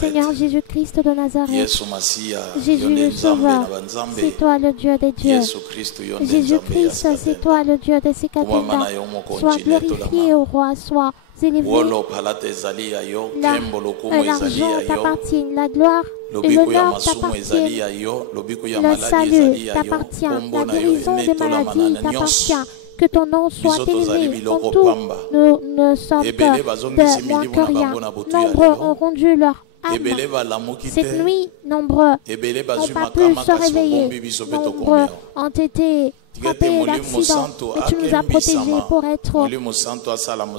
Seigneur Jésus-Christ de Nazareth, Jésus le Sauveur, c'est toi le Dieu des dieux. Jésus-Christ, c'est toi le Dieu de Sikatenda. Sois glorifié au roi, sois élevé. L'argent t'appartient, la gloire et l'honneur t'appartiennent. Le salut t'appartient, la guérison des maladies t'appartient. Que ton nom soit élevé. En tout, nous ne sommes de moins que rien. Nombreux ont rendu leur âme. Cette nuit, nombreux n'ont pas pu se réveiller. Nombreux ont été frappés d'accidents. Et tu nous as protégés pour être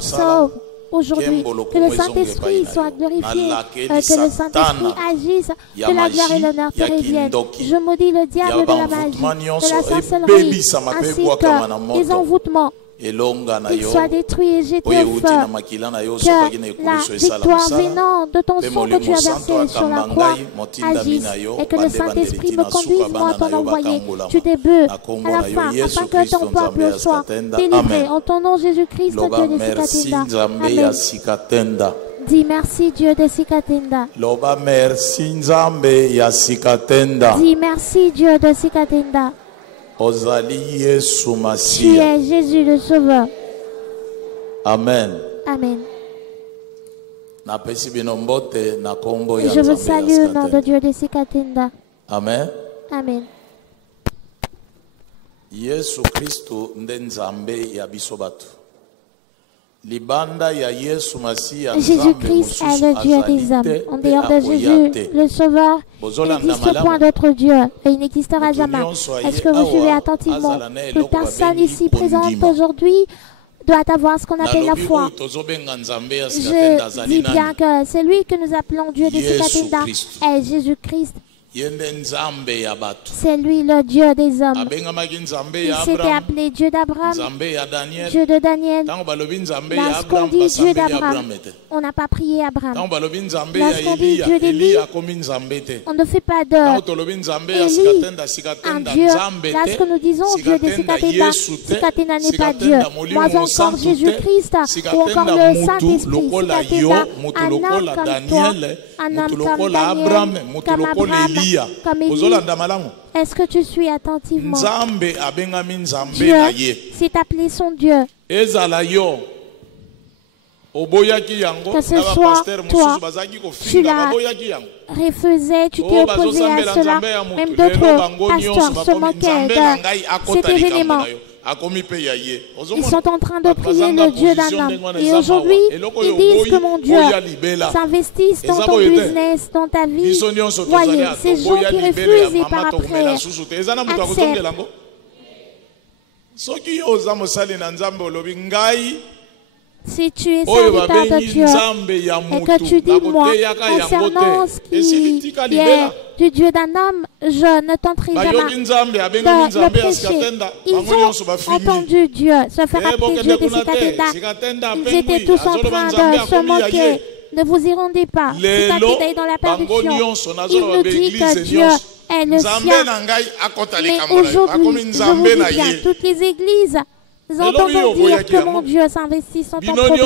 saufs aujourd'hui. Que le Saint-Esprit soit glorifié, que le Saint-Esprit agisse, que la gloire et l'honneur te reviennent. Je maudis le diable de la magie, de la sorcellerie, ainsi que les envoûtements. Qu'il soit détruit et jeté au feu. Que la victoire venant de ton sang que tu as versé sur la croix agisse. Et que le Saint-Esprit me conduise, moi, à ton envoyé, du début à la fin, afin que ton peuple soit délivré. En ton nom, Jésus-Christ, Dieu de Sikatenda. Amen. Dis merci, Dieu de Sikatenda. Dis merci, Dieu de Sikatenda. Tu es Jésus le Sauveur. Amen. Amen. Je vous salue au nom de Dieu de Sikatenda. Amen. Amen. Jésus Christ ndenzambe ya bisobatu. Jésus-Christ est le Dieu des hommes. En dehors de Jésus, le Sauveur, il n'existe point d'autre Dieu et il n'existera jamais. Est-ce que vous suivez attentivement? Toute personne ici présente aujourd'hui doit avoir ce qu'on appelle la foi. Je dis bien que c'est lui que nous appelons Dieu de Sikatenda est Jésus-Christ. C'est lui le Dieu des hommes. Il s'était appelé Dieu d'Abraham, Dieu de Daniel. Lorsqu'on dit Dieu d'Abraham, on n'a pas prié Abraham. Lorsqu'on dit Dieu d'Élie, on ne fait pas de Élie un Dieu. Lorsque nous disons Dieu de Sikatenda, Sikatenda n'est pas Dieu. Moi encore Jésus-Christ ou encore le Saint-Esprit. Sikatenda, un homme comme toi, un homme comme Daniel, comme Abraham, comme Élie. Est-ce que tu suis attentivement? Dieu s'est appelé son Dieu. Que ce soit toi, tu l'as refusé, tu t'es opposé à cela. Même d'autres pasteurs se moquaient de cet événement. Ils sont en train de prier le Dieu d'un homme. Et aujourd'hui, ils disent que mon Dieu s'investisse dans ton business, dans ta vie. Voyez, ces gens qui refusent et par après acceptent. Si tu es serviteur de Dieu et que tu dis moi concernant ce qui est du Dieu d'un homme, je ne tenterai jamais de le prêcher. Ils ont entendu Dieu se faire appeler Dieu de Sikatenda. Ils étaient tous en train de se moquer. Ne vous y rendez pas. Sikatenda est dans la perdition. Il nous dit que Dieu est le sien. Mais aujourd'hui, je vous dis bien, toutes les églises entendons dire que mon Dieu s'investit sans ton problème.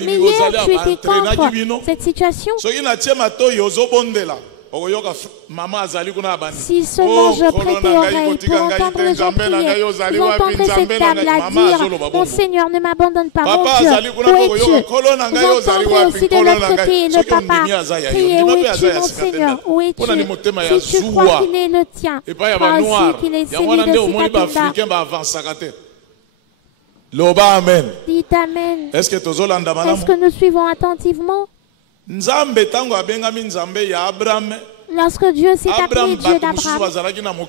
Mais hier, tu étais contre cette situation. Si seulement je prêtais oreille pour entendre les gens prier, ils entendraient cette table-là dire « Mon Seigneur, ne m'abandonne pas, mon Dieu, où es-tu » Ils entendraient aussi de l'autre côté le papa crier « Où es-tu, mon Seigneur, où es-tu » Si tu crois qu'il est le tien, crois aussi qu'il est celui de Sikatenda. Loba amen. Dites amen. Est-ce que nous suivons attentivement? Lorsque Dieu s'est appelé Dieu d'Abraham,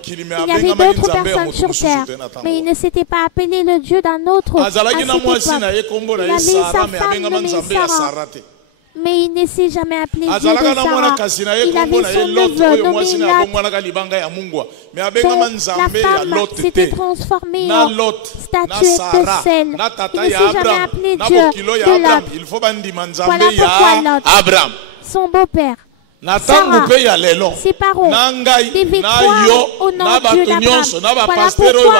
il y avait d'autres personnes sur terre, mais il ne s'était pas appelé le Dieu d'un autre. À cette époque, il avait sa femme nommée Sarah, mais il ne s'est jamais appelé Dieu de Sarah. Il avait son neveu nommé Lot, dont la femme s'était transformée en statuette de sel. Il ne s'est jamais appelé Dieu de Lot. Voilà pourquoi Lot, son beau-père, Sarah, ses parents, devaient croire au nom de Dieu d'Abraham. Voilà pourquoi, en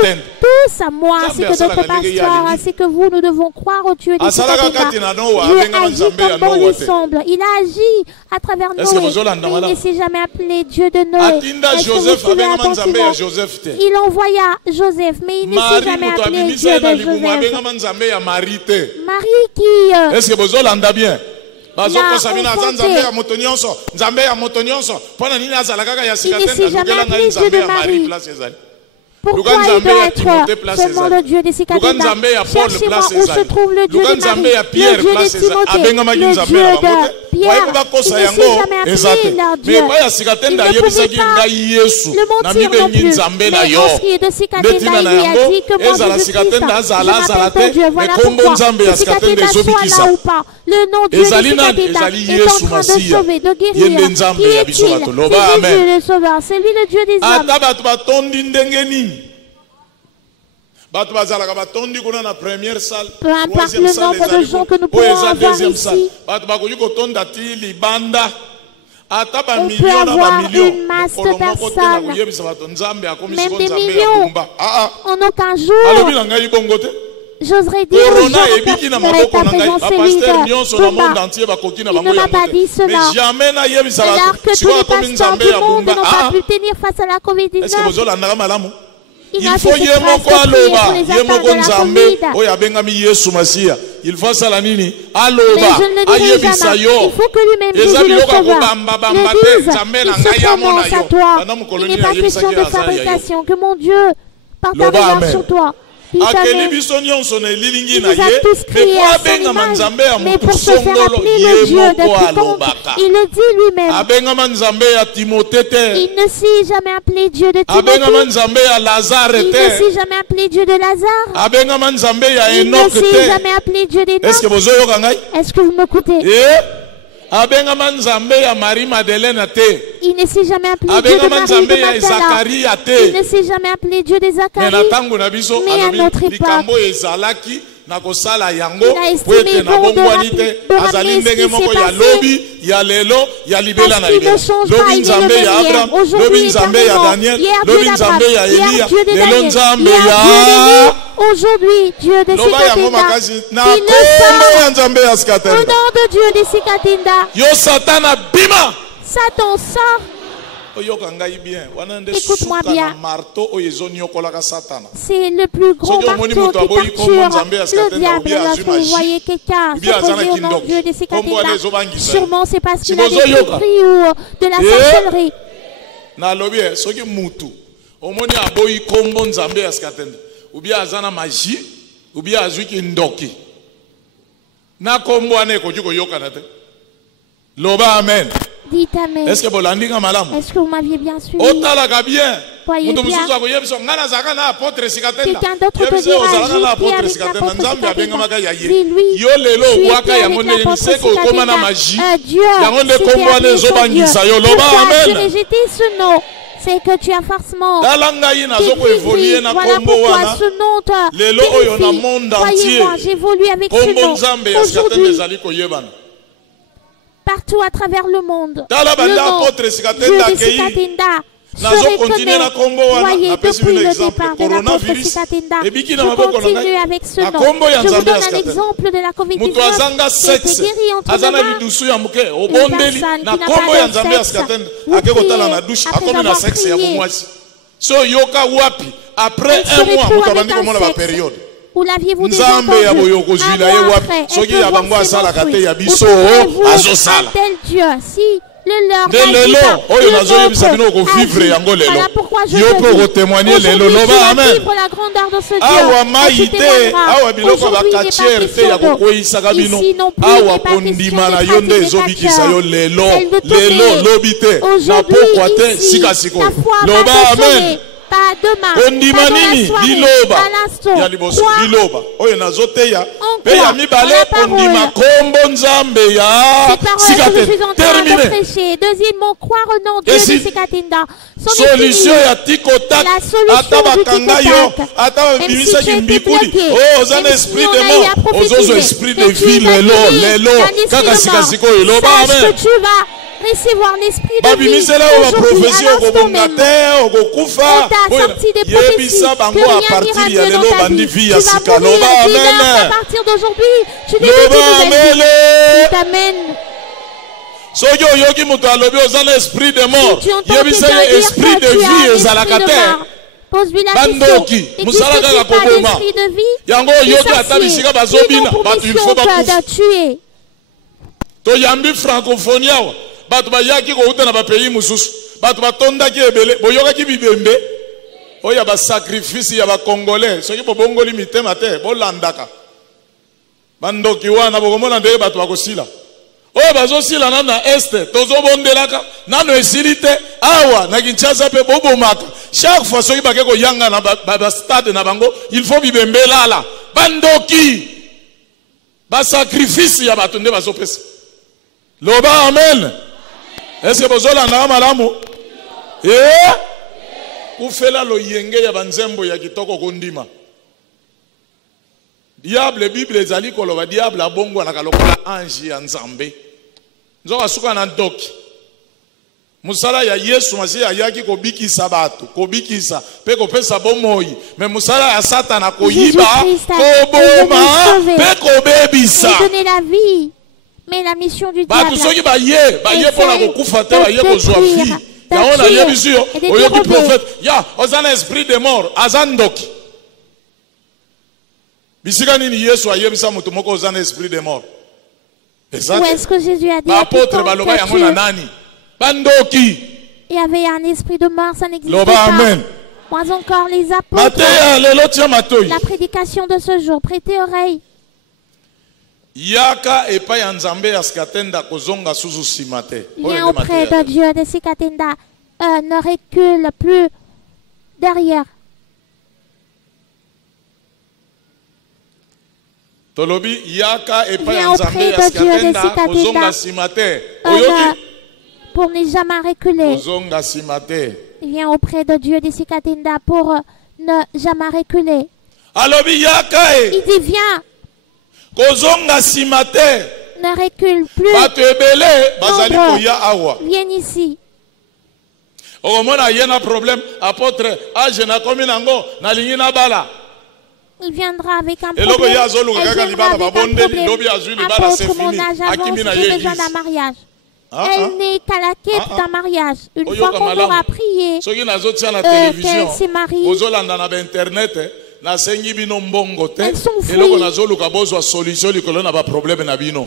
notre temps, tous, moi, c'est que notre pasteur, c'est que vous, nous devons croire au Dieu des Sikatenda. Dieu agit comme bon lui semble. Il a agi à travers Noé. Il ne s'est jamais appelé Dieu de Noé. Il envoya Joseph, mais il ne s'est jamais appelé Dieu de Joseph. Marie qui... Est-ce que vous l'entendez bien? Il ne s'est jamais appelé Dieu de Marie. Pourquoi il doit être seulement le Dieu des Sikatenda? Cherchez-moi où se trouve le Dieu de Marie, le Dieu de Timothée, le Dieu de Pierre. Il ne s'est jamais appelé leur Dieu. Il ne pouvait pas le mentir non plus. Mais en ce qui est de Sikatenda, il lui a dit que moi, Jésus-Christ, je m'appelle ton Dieu. Voilà pourquoi que Sikatenda soit là ou pas. Le nom Dieu de Sikatenda est en train de sauver, de guérir. Qui est-il? C'est Jésus le Sauveur. C'est lui le Dieu des hommes. Peu importe le nombre de gens que nous pouvons avoir ici, on peut avoir une masse de personnes, même des millions, en aucun jour. J'oserais dire aux gens qui n'auraient pas présent il ne m'a pas dit cela. Alors que tous les pasteurs du monde n'ont pas pu tenir face à la COVID-19. Il faut y avoir quoi loba, il faut ça la nini. Mais je ne le dirai jamais. Il faut que lui-même dise le sauveur. Le dise, il se prononce à toi. Il n'est pas question de fabrication. Que mon Dieu porte un regard sur toi. Il nous a tous créés à son image, mais pour se faire appeler le Dieu de quiconque, il le dit lui-même. Il ne s'est jamais appelé Dieu de Timothée. Il ne s'est jamais appelé Dieu de Lazare. Il ne s'est jamais appelé Dieu d'Enoch. Est-ce que vous m'écoutez? Il ne s'est jamais appelé Dieu de Marie de Magdala. Il ne s'est jamais appelé Dieu de Zacharie. Mais à notre époque, il a estimé bon de ramener ce qui s'est passé. Parce qu'il ne change pas, il est le même hier. Aujourd'hui, éternellement. Hier, Dieu d'Abraham. Hier, Dieu de Daniel. Hier, Dieu d'Élie. Aujourd'hui, Dieu de Sikatenda. Il ne sort au nom de Dieu de Sikatenda. Satan sort. Écoute-moi bien. C'est le plus gros marteau qui torture le diable. Lorsque vous voyez quelqu'un s'opposer au nom de Dieu de Sikatenda, sûrement c'est parce qu'il a des tromperies ou de la sorcellerie. Ou bien azana magie, ou bien azuki ndoki. Na kombo ane kojuko yokana te. Loba amen. Dites amen. Est-ce que vous l'andinga malamu? Est-ce que vous m'aviez bien suivi? Otalaga bien. Voyez bien. Quelqu'un d'autre te dira, j'étais avec l'apôtre Sikatenda. Dis-lui, tu étais avec l'apôtre Sikatenda. Dieu, c'était appelé son Dieu. Pourquoi tu rejeté ce nom? C'est que tu as forcément t'écrivis. Voilà pourquoi ce nom te terrifie. Voyez-moi, j'évolue avec ce nom. Aujourd'hui, partout à travers le monde, le nom Dieu de Sikatenda se reconnaît. Voyez, depuis le départ de l'apôtre Sikatenda, je continue avec ce nom. Je vous donne un exemple de la COVID-19 qui a été guérie entre deux mains. Une personne qui n'a pas de sexe, vous priez après avoir prié. Après un mois, vous avez la période. Où l'aviez-vous déjà entendu? Un mois après, est-ce que vous un tel Dieu? Si le leur voilà pourquoi je veux témoigner vivre la grandeur de ce Dieu. Aujourd'hui, il n'est pas question d'eau. Ici non plus, il n'est pas question de pratiquer les cœurs. Aujourd'hui, ici, la foi va te sauver. Pas demain, pas dans la soirée, à l'instant. Crois ces paroles que je suis en train de prêcher. Deuxièmement, croire au nom de Dieu de Sikatenda. Solution la solution du tic-tac. Même si tu es bloqué, même si on a eu à prophétiser, que tu vas sache que tu vas recevoir l'esprit de vie aujourd'hui, à l'instant même. On t'a sorti des prophéties que rien n'ira mieux dans ta vie. Tu vas mourir à partir d'aujourd'hui. Tu n'es plus de nouvelle vie. Amen. Si tu entends esprit de mort, esprit de vie pose-lui la question. N'existe-t-il pas l'esprit de vie qui n'ont pour mission de tuer? Toyambi francophonie awa bato bayaki kouta na bapays mususu bato batondaki ebele boyokaki bibembe oya ba sacrifice ya ba congolais soki bobongoli mitema te bolandaka bandoki wana bokomona ndenge bato bakosila oyo bazosila nano na este tozobondelaka nano esili te awa na Kinshasa mpe bobomaka chaque fois soki bake koyanga na bastade na bango il faut bibembe lala bandoki basacrifice ya bato nde bazopesa. Loba amen. Est-ce que vous avez un malamu? Ou fait la loyenge ya banzembo ya kitoko kondima. Diable Bible ezali koloba diable abongo na kalokola ange ya nzambe. Nzoka suka na ndoki. Musala ya Yesu masi ayaki kobikisa bato, kobikisa pe kopesa bomoi, mais musala ya Satana koyiba, koboma, pe kobebisa. Donner la vie. Mais la mission du diable est de esprit de mort, azandoki. Esprit de mort. Où est-ce que Jésus a dit il y avait un esprit de mort, ça n'existe pas. Moi encore les apôtres. La prédication de ce jour, prêtez oreille. Viens auprès de Dieu de Sikatenda, ne recule plus derrière. Viens auprès de Dieu de Sikatenda, pour ne jamais reculer. Viens auprès de Dieu de Sikatenda pour ne jamais reculer. Il dit viens. Ne recule plus. Viens ici. Il viendra avec un problème. Apôtre, mon âge avance, j'ai besoin d'un mariage. Elle n'est qu'à la quête d'un mariage. Une fois qu'on aura prié, qu'elle s'est mariée, elles sont fouilles.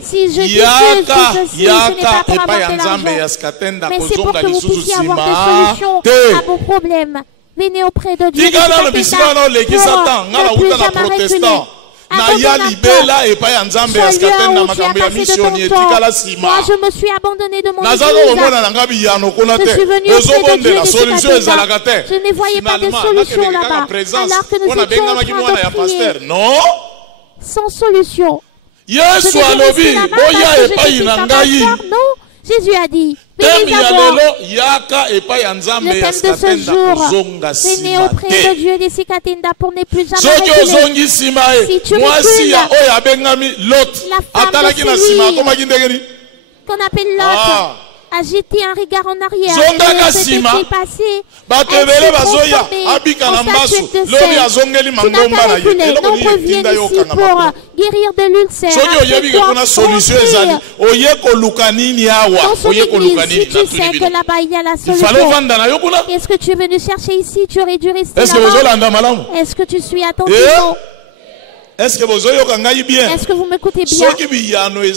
Si je dis ceci, ce n'est pas pour apporter l'argent, mais c'est pour que vous puissiez avoir des solutions à vos problèmes. Venez auprès de Dieu. Moi, je me suis abandonné de mon église. Je suis venu auprès de Dieu. Je ne voyais pas de solution là-bas. Alors que nous étions en train de prier. Sans solution. Je devais rester là-bas parce que je n'étais pas pasteur. Non. Jésus a dit, venez d'abord. Le thème de ce jour, venez auprès de Dieu de Sikatenda pour ne plus jamais reculer. Si tu recules, la femme de celui qu'on appelle Lot a jeté un regard en arrière. Elle s'est passé. Elle s'est transformée en statue de sel. Tu n'as qu'à reculer. Donc reviens ici pour guérir de l'ulcère. Dans son église, si tu sais que là-bas il y a la solution, est-ce que tu es venu chercher ici? Tu aurais dû rester là-bas. Est-ce que tu suis attentif? Est-ce que vous m'écoutez bien? S'il y a des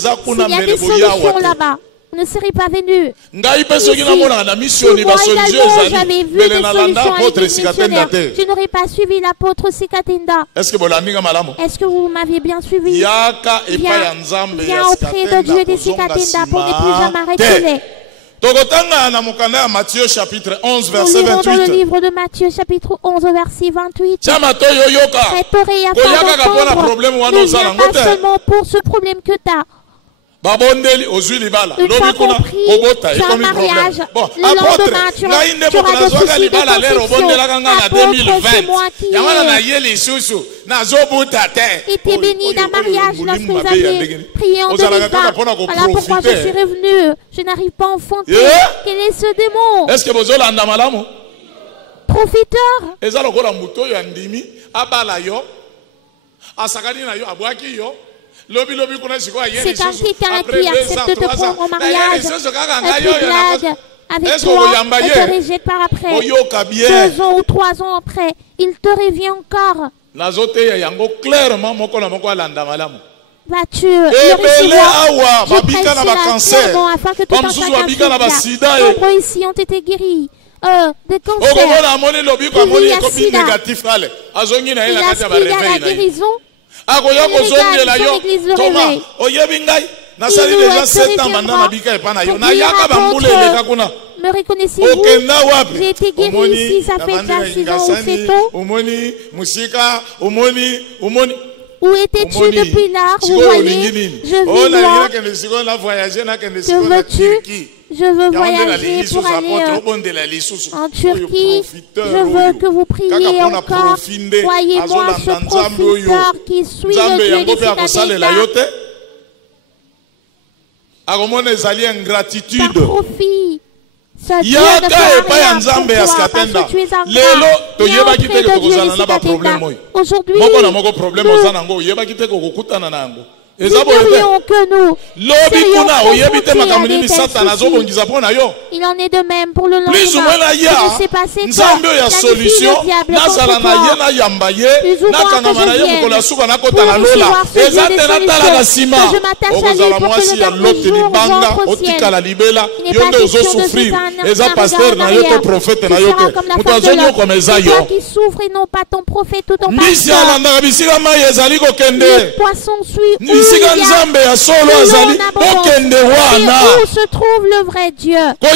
solutions là-bas, ne serait pas venu. Si moi également j'avais vu des solutions avec les missionnaires, tu n'aurais pas suivi l'apôtre Sikatenda. Est-ce que vous m'aviez bien suivi? Viens auprès de Dieu de Sikatenda pour ne plus jamais reculer. Nous lirons dans le livre de Matthieu chapitre 11 verset 28. Prête oreille afin d'entendre. Ne viens pas seulement pour ce problème que tu as. Une fois compris, tu as un mariage. Le lendemain, tu auras des soucis de conception. Apôtre, c'est moi qui ai été béni d'un mariage lorsque vous aviez prié en 2020. Voilà pourquoi je suis revenu. Je n'arrive pas à enfanter. Quel est ce démon? Est-ce que vous avez un malamu? Profiteur. C'est quand quelqu'un qui accepte de te prendre en mariage, elle blague avec toi et te rejette par après. 2 ans ou 3 ans après, il te revient encore. Vas-tu le recevoir? Je prêche la afin que tout un chacun. Nombreux ici ont été guéris. Des cancers. Il y a sida. Il aspire à la guérison. Me reconnaissez-vous? J'ai été guéri ici, ça fait déjà 6 ans ou 7 ans. Où étais-tu depuis là? Vous voyez, je vis loin. Que veux-tu? Je veux voyager pour aller en Turquie. Je veux que vous priez encore. Voyez-moi ce profiteur qui suit le Dieu des Sinaïda. Par profit. Ce Dieu ne fait rien pour toi parce que tu es un grand. Aujourd'hui, nous devrions que nous il en est de même pour le lendemain. Ce qui s'est passé toi, la solution, le diable contre toi. Plus ou moins que je vienne pour recevoir ce Dieu des solutions, que je m'attache à lui pour que le dernier jour j'entre au ciel. Il n'est pas question de jeter un regard en arrière. Tu seras comme la femme de l'homme. C'est toi qui souffres et non pas ton prophète ou ton pasteur. Le poisson suit où se trouve le vrai Dieu. Si tu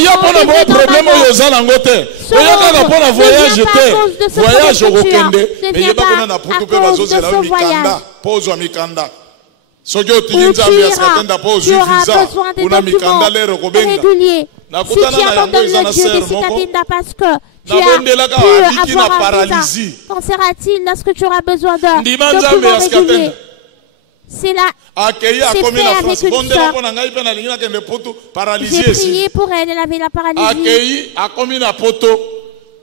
abandonnes le Dieu des citadines parce que tu as pu avoir un visa, qu'en sera-t-il lorsque tu auras besoin de documents réguliers? C'est là, c'est fait avec une soeur. J'ai prié pour elle, elle avait la paralysie.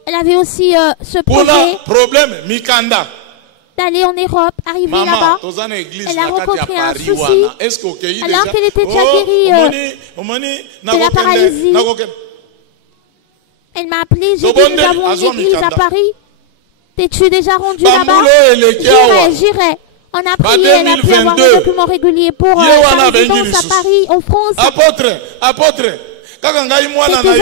Elle avait aussi ce projet d'aller en Europe, arriver là-bas. Elle a rencontré un souci alors qu'elle était déjà guérie de la paralysie. Elle m'a appelé, j'ai dit nous avons une église à Paris. T'es-tu déjà rendu là-bas? J'irai. On a prié, elle a pu avoir des documents réguliers pour sa résidence à Paris, en France. Apôtre, quelques années après,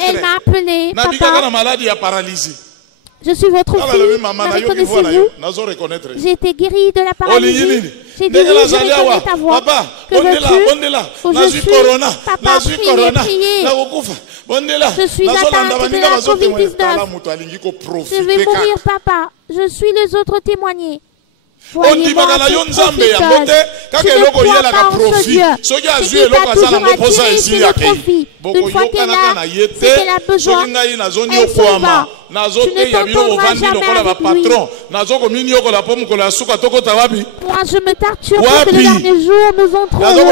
elle m'a appelé, papa, je suis votre fille, me reconnaissez-vous? J'ai été guérie de la paralysie. J'ai dit oui, je reconnais ta voix. Que veux-tu? Où je suis? Papa, priez. Je suis atteinte de la COVID-19. Je vais mourir, papa. Je suis les autres témoignés. Voyez-moi, tu ne crois pas en ce Dieu. C'est qui t'a toujours attiré, c'est le profit. Une fois qu'elle a, c'est qu'elle a besoin, elle s'en va. Tu ne t'entendras jamais avec lui. Moi, je me torture pour que le dernier jour nous entrons au ciel.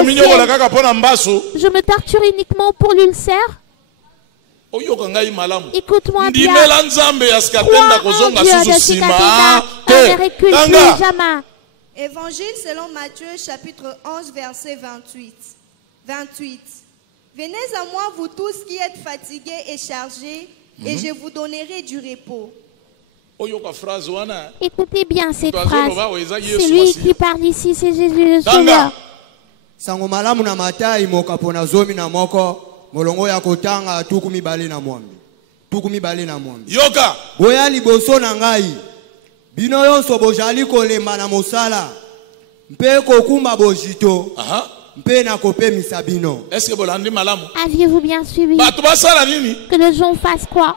Je me torture uniquement pour l'ulcère. Écoute-moi bien. Crois en Dieu de Sikatina, ne recule plus jamais. Évangile selon Matthieu, chapitre 11, verset 28. Venez à moi, vous tous qui êtes fatigués et chargés, et je vous donnerai du repos. Écoutez bien cette phrase. C'est lui qui parle ici, c'est Jésus le Sauveur. molongo ya kotanga tukumi bale na mwambi yoka boya liboso na ngai bino yonso bojali kolemba na mosala mpe kokumba bojito mpe na kopemisa bino. Est-ce que bolandi malamu? Aviez-vous bien suivi? Bato basala nini? Que les gens fassent quoi?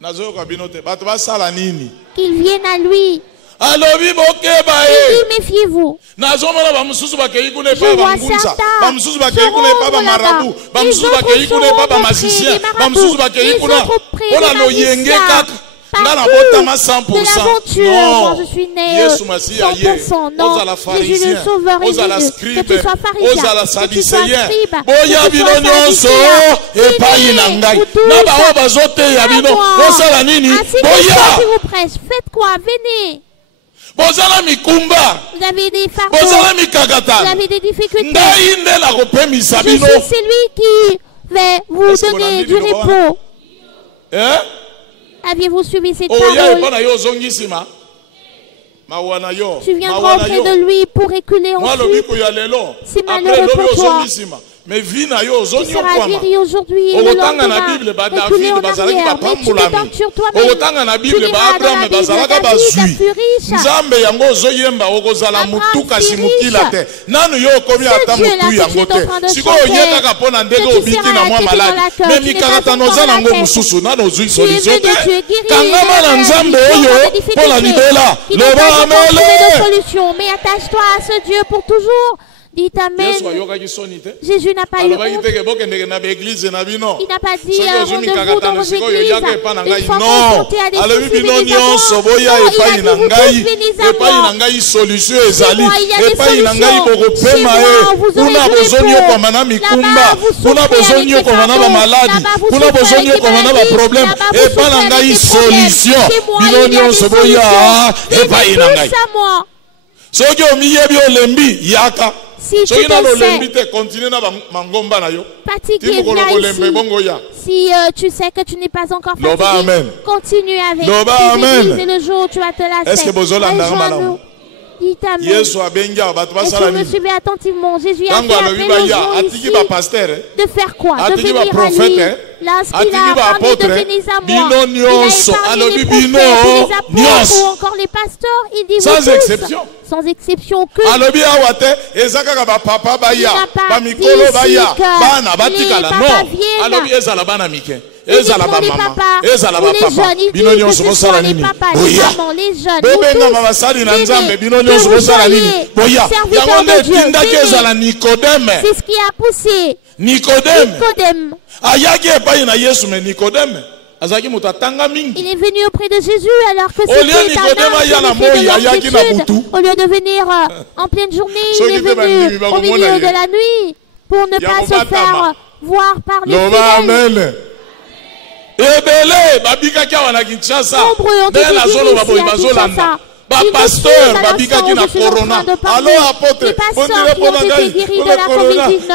Nazo ka bino te bato basala nini? Qu'ils viennent à lui. Alobi bokeba e. Méfiez-vous. Je vois certains seront là-bas. Les autres seront prêts, les autres prêts de magiciens. Partout de l'aventure. Moi, je suis né 100%. Non, Jésus le Sauveur est venu. Que tu sois pharisien, que tu sois scribe, que tu sois si vous presse, faites quoi? Venez. Vous avez des fardeaux, vous avez des difficultés. Je suis celui qui va vous donner du repos. Aviez-vous suivi cette parole? Tu viendras auprès de lui pour reculer ensuite. C'est malheureux pour toi. Tu seras guéri aujourd'hui et le lendemain, reculer en arrière. Mais tu te tortures toi-même. Tu liras dans la Bible, David a fut riche. Abraham fut riche. Ce Dieu-là que tu es en train de chanter, que tu seras arrêté dans la cœur, tu n'es pas encore dans la tête. Tu es venu, tu es guéri, il n'a pas encore trouvé de solution. Mais attache-toi à ce Dieu pour toujours. Dites Amen. Jésus n'a pas eu honte. Il n'a pas dit rendez-vous dans vos églises. Il faut confronter à des soucis, venez à moi. Non, il a dit vous tous venez à moi. Chez moi, il y a des solutions. Chez moi, vous aurez du repos. Là-bas, vous souffrez avec des fardeaux. Là-bas, vous souffrez avec des problèmes. Là-bas, vous souffrez avec des problèmes. Chez moi, il y a des solutions. Venez tous à moi. Si tu te sais fatigué, viens ici. Si tu sais que tu n'es pas encore fatigué, continue avec tes églises et le jour où tu vas te lasser. Rejoins-nous. Dites Amen. Et tu me suivez attentivement. Jésus a fait appeler les gens ici de faire quoi? De venir à lui. Lorsqu'il a parlé de venir à moi, il a épargné les prophètes, les apôtres ou encore les pasteurs. Il dit sans exception. Sans exception que il n'a pas dit ici que les papas viennent. Et pour les papas, ou les jeunes, il dit que ce soit les papas, les mamans, les jeunes, vous tous, venez, que vous soyez serviteurs de Dieu, venez. C'est ce qui a poussé Nicodème. Il est venu auprès de Jésus alors que c'était un homme qui était de multitude. Au lieu de venir en pleine journée, il est venu au milieu de la nuit pour ne pas se faire voir par les fidèles. Nombreux ont été guéris ici à Kinshasa. Pasteur, babikaki na corona. Allô apôtre, les pasteurs qui ont été guéris de la COVID-19.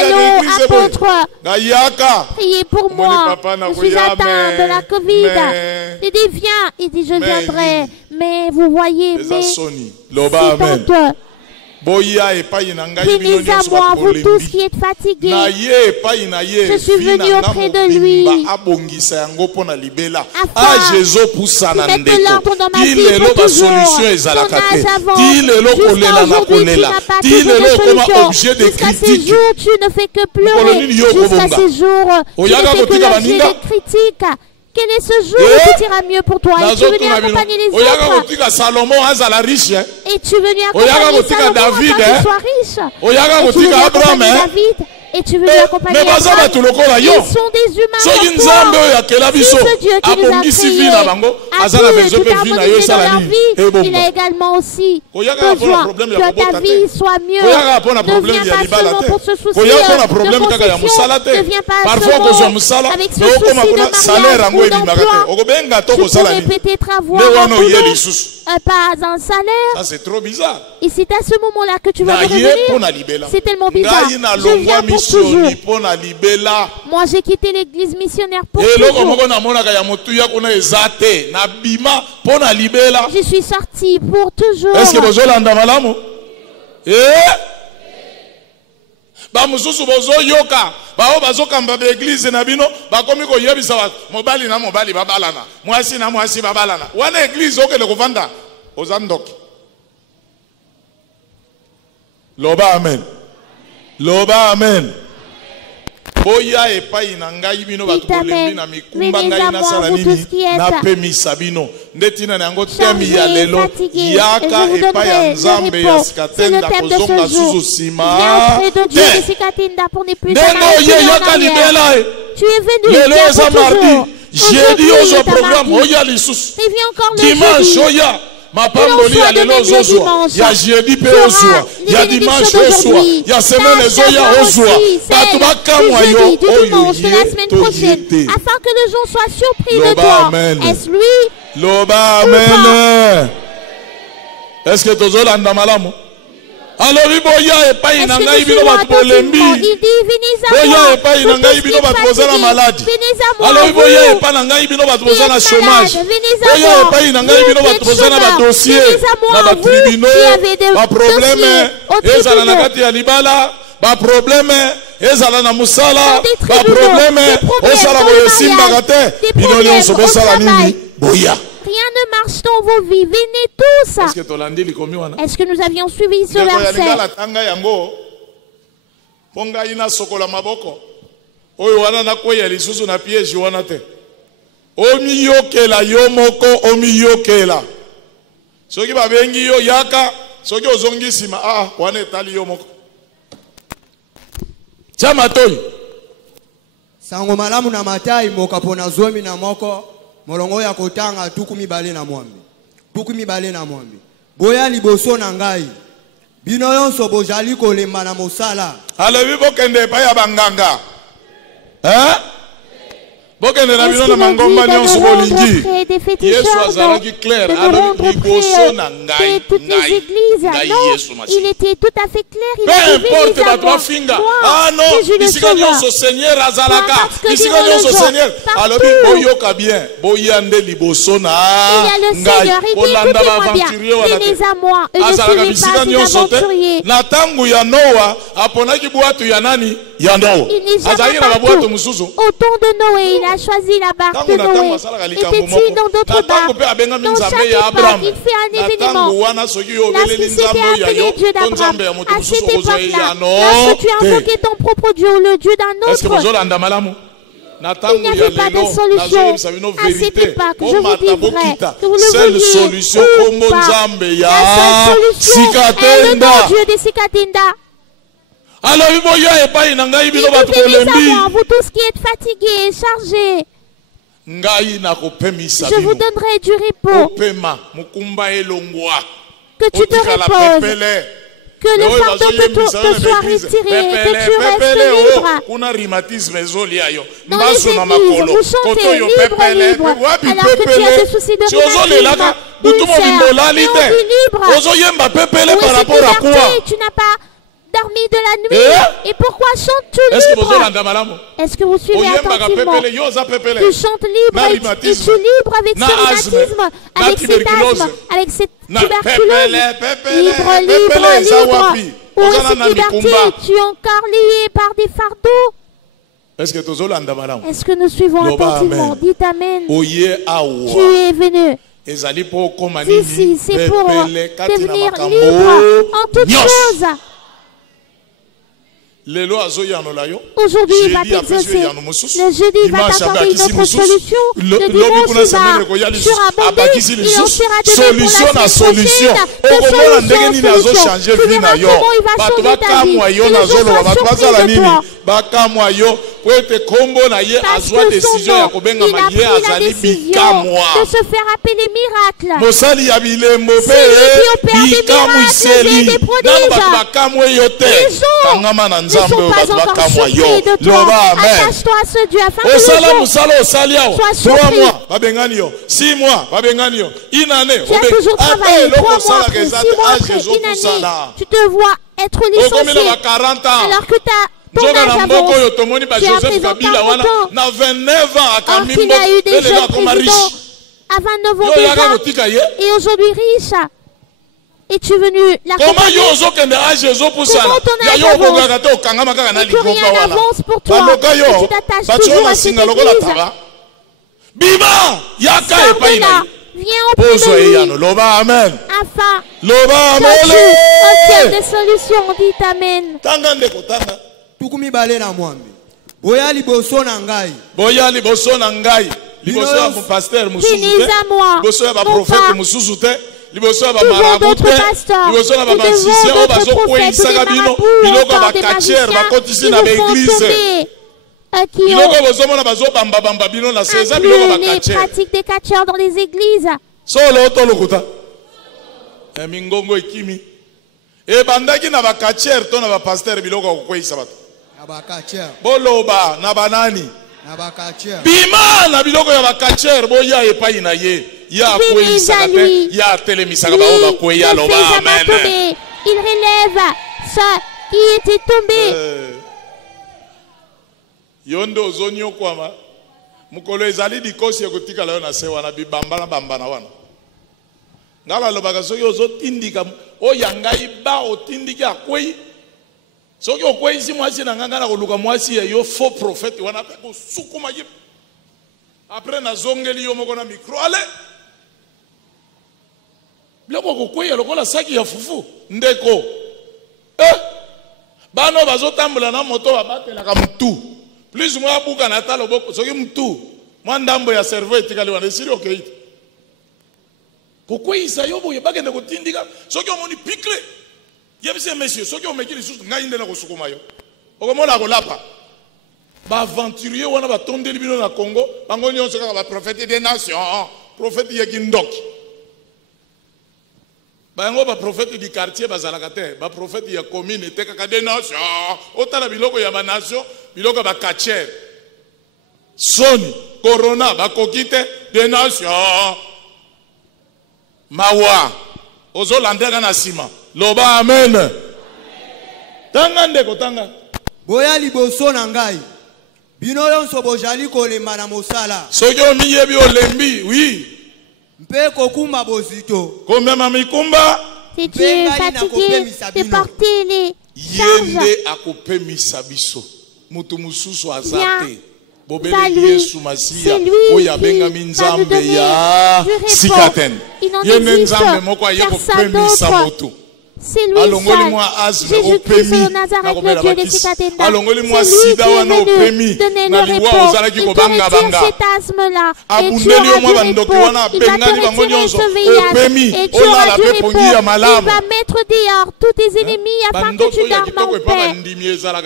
Allô apôtre, priez pour moi. Je suis atteint de la COVID. Il dit viens, il dit je viendrai. Mais vous voyez, mais c'est honteux. Venez à moi, vous tous qui êtes fatigués. Je suis venu auprès de lui afin de mettre l'ordre dans ma vie pour toujours. Son âge avance. Jusqu'à aujourd'hui, tu n'as pas trouvé de solution. Jusqu'à ces jours, tu ne fais que pleurer. Jusqu'à ces jours, tu ne fais que l'objet de critiques. Quel est ce jour où tout ira mieux pour toi? Et tu es venu accompagner les autres. Et tu es venu accompagner Salomon afin qu'il soit riche. Et tu es venu accompagner David. Et tu veux accompagner ils sont des humains comme toi. Si ce Dieu qui nous a créés a pu tout harmoniser dans leur vie, il a également aussi besoin que ta vie soit mieux. Ne viens pas seulement pour ce souci de conception, ne viens pas seulement avec ce souci de mariage ou d'emploi. Tu pourrais peut-être avoir un boulot, pas un salaire. Ça c'est trop bizarre. Et c'est à ce moment-là que tu vas revenir. C'est tellement bizarre. Je viens pour toujours. Moi j'ai quitté l'église missionnaire pour toujours. Je suis sorti pour toujours. Est-ce que vous avez bamususu bozoyoka bao bazokamba ba église na bino bakomi koyebisa mobali na mobali babalana mwasi na mwasi babalana wana église okende kovanda ozandoki loba amen loba amen boya epai na ngai bino bato bolembi na mikumba ngai na sala nini na pemisa bino ndetina na yango temi ya lelo yaka epai ya nzambe ya sikatenda kozonga susu sima ndenge oye yaka libela lelo eza mardi jeudi ozo programme oya lisusu dimanche oya mapamboli ya lelo ozozwa ya jeudi pe ozwa ya dimanche ozwa ya semaine ezoya ozwa bato bakamwa yo oyo ye toyete afin que les gens soient surpris de toi. Est-ce lui? Loba amen. Est-ce que tozolanda malamu? Alors boya epai na ngai bino bato bolembi boya epai na ngai bino bato bozala maladi alors boya epai na ngai bino bato bozala chômage boya epai na ngai bino bato bozala ba dossier na ba tribunaux ba problème ezala na kati ya libala ba problème ezala na musala ba problème osala boye simbaka te bino nyonso bosala nini boya. Rien ne marche dans vos vies. Venez tous. Est-ce que nous avions suivi ce verset? Sango malamu na matai mokapona zomi na moko. Molongo ya kotanga tukumi bale na mwambi. Tukumi bale na mwambi. Boya liboso na ngai. Bino yonso bojali kolemba na mosala. Alobi bokende pa ya banganga. Hein? Bokende na bino na mangomba nyonso bolingi. Yesu azalaki clair. Alobi liboso na ngai. Il était tout à fait clair. Il peu importe batwa finga. Ah non, bisika nyonso Seigneur azalaka. Bisika nyonso Seigneur. Alobi boyoka bien. Boyande liboso na ngai. Olanda ba aventurier wana. Azalaka bisika nyonso te. Na tangu ya Noa aponaki bwatu ya nani? Ya Noa. Azalaki na bwatu mususu. Au temps de Noé, il a choisi la barque de Noé. Était-il dans d'autres barques? Dans chaque époque, il fait un événement. Là, si c'était appelé Dieu d'Abraham, à cette époque-là, lorsque tu as invoqué ton propre Dieu ou le Dieu d'un autre, il n'y avait pas de solution à cette époque. Je vous dis vrai, que vous le voyez solution ou pas. La seule solution est le nom Dieu de Sikatinda. Alors, il venez à moi, vous tous qui êtes fatigués et chargés. Je vous donnerai du repos. Que tu te reposes. Que le fardeau te soit retiré. Que tu restes libre. Dans les églises, vous chantez libre. Alors que tu as des soucis de rhumatisme, ulcère, et on dit libre. Tu n'as pas dormi de la nuit. Et pourquoi chantes-tu libre? Est-ce que vous suivez attentivement? Tu chantes libre et tu libre avec ce rhumatisme, avec cet asthme, avec cette tuberculose. Libre. Où est cette liberté? Tu es encore lié par des fardeaux. Est-ce que nous suivons attentivement? Dites Amen. Tu es venu. Ici, c'est pour devenir libre en toutes choses. Aujourd'hui, il va t'exaucer. Le jeudi, il va t'accorder une autre solution. Le dimanche, il va surabonder. Il en sera de même pour la solution. Tu verras comment il va changer ta vie. Et les gens sont surpris de toi. Parce que son il a pris la décision de se faire appeler miracle. C'est lui qui opère des miracles et des prodiges. Les gens ne sont pas encore surpris de toi. Attache-toi à ce Dieu afin que les gens soient surpris. 6 mois, une année. Tu as toujours travaillé 3 mois après, 6 mois après, une année. Tu te vois être licencié alors que tu as ton âge avance. Tu as présent 40 ans. Or qu'il a eu des jeunes présidents à 29 ans déjà et aujourd'hui riche. Et tu es venu l'accompagner. Comment ton âge avance et que rien n'avance pour toi. Et tu t'attaches toujours à cette église. Viens auprès de lui afin que tu obtiennes des solutions. Dites Amen. Tukumi bale na mwambi. Boya liboso na ngai. Boya liboso na ngai. Liboso ya pasteur mususu te. Liboso ya ba prophète mususu te. Liboso ya ba marabout te. Liboso ya ba musicien o bazo kweisaka bino. Biloko ba kacher ba kotisi na l'église. Biloko bozomona bazo bamba bamba bino na seza biloko ba kacher. Pratique des catcheurs dans les églises. Solo to lokuta. Mingongo ekimi. E bandaki na ba kacher to na ba pasteur biloko kokweisa bato. Na ba kacher. Boloba na banani. Bima na biloko ya bakacher boya epai na ye ya kweisa te ya telemisaka ba oba kweya loba amen. Il relève ce qui était tombé. Yondo zonyo kwama mukolo ezali dikosi ekotika la na se wana bibamba na bamba na wana ngala lobaka soki ozotindika oyangai ba otindika kwei soki okweisi mwasi na nganga na koluka mwasi yo faux prophète wana pe ko sukuma ye après na zongeli yo moko na micro ale biloko ko kweya lokola saki ya fufu ndeko bano bazotambola na moto babatelaka mutu plus moi buka na talo boko soki mutu mwa ndambo ya cerveau etikali wana esili okeite ko kweisa yo boye bakende kotindika soki omoni picle. Yebise monsieur, soki omeki lisusu ngai ndena kosukuma yo. Okomona kolapa. Ba aventurier wana ba tondeli bino na Congo, bango nyonso kaka ba prophète des nations, prophète yekindoki. Bango ba prophète du quartier bazalaka te, ba prophète ya commune te kaka des nations. Otala biloko ya ba nation, biloko ba kacher. Soni, corona ba kokite des nations. Mawa. Ozo landeka na sima. Loba amen. Tanga ndeko tanga. Boya liboso na ngai. Bino yonso bojali kolema na mosala. Soki omiyebi olembi, oui. Mpe kokumba bozito. Komema mikumba. Si tu es fatigué de porter les charges. Yende akopemisa biso. Mutu mususu azate. Bobeli Yesu Masia. Oya benga minzambe ya sikaten. Yende nzambe moko ayekopemisa motu. C'est lui seul, Jésus-Christ de Nazareth, le Dieu des Cicatenda. C'est lui qui est venu donner le repos. Il te retire cet asthme-là et tu auras du repos. Il va te retirer ce VIH et tu auras du repos. Il va mettre dehors tous tes ennemis afin que tu dormes en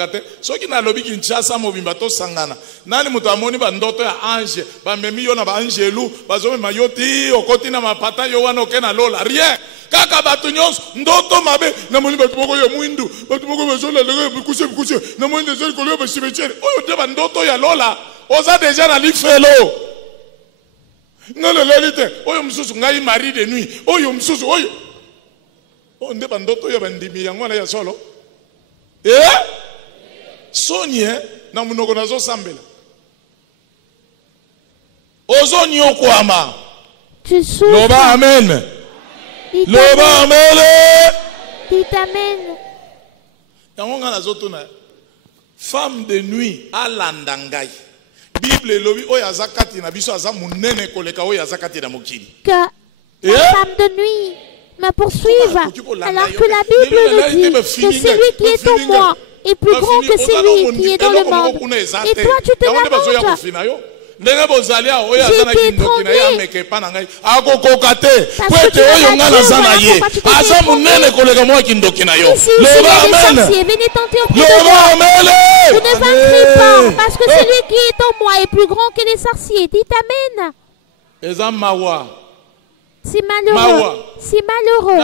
paix. Soki na lobi Kinshasa mobimba to sangana. Nani mutu amoni bandoto ya ange, bamemi yo na ba angelu, bazomema yo ti okoti na mapata yo wana okena lola. Rien. Kaka batu nyonso ndoto mabe na moni batu moko ya mwindu batu moko bazola lega bikusie na moni desel kolio ba cimetière oyo te bandoto ya lola oza déjà na lifelo ngalo lelite oyo mususu ngai mari de nuit oyo mususu oyo nde bandoto ya bandimi yango na ya solo sonie na munoko nazo sambela ozoni okwama loba amen. Loba amele. Dites amen. Yangonga na zotuna. Femme de nuit alandangai. Bible lobi oyaza kati na biso aza munene koleka oyaza kati na mokili. Que la femme de nuit me poursuive alors que la Bible nous dit que celui qui est en moi est plus grand que celui qui est dans le monde. Et toi tu te lamentes. J'ai été étranglé parce que tu n'as venez tenter auprès de moi. Je ne vaincrai pas parce que celui qui est en moi est plus grand que les sorciers. Dites amen. C'est malheureux. C'est malheureux.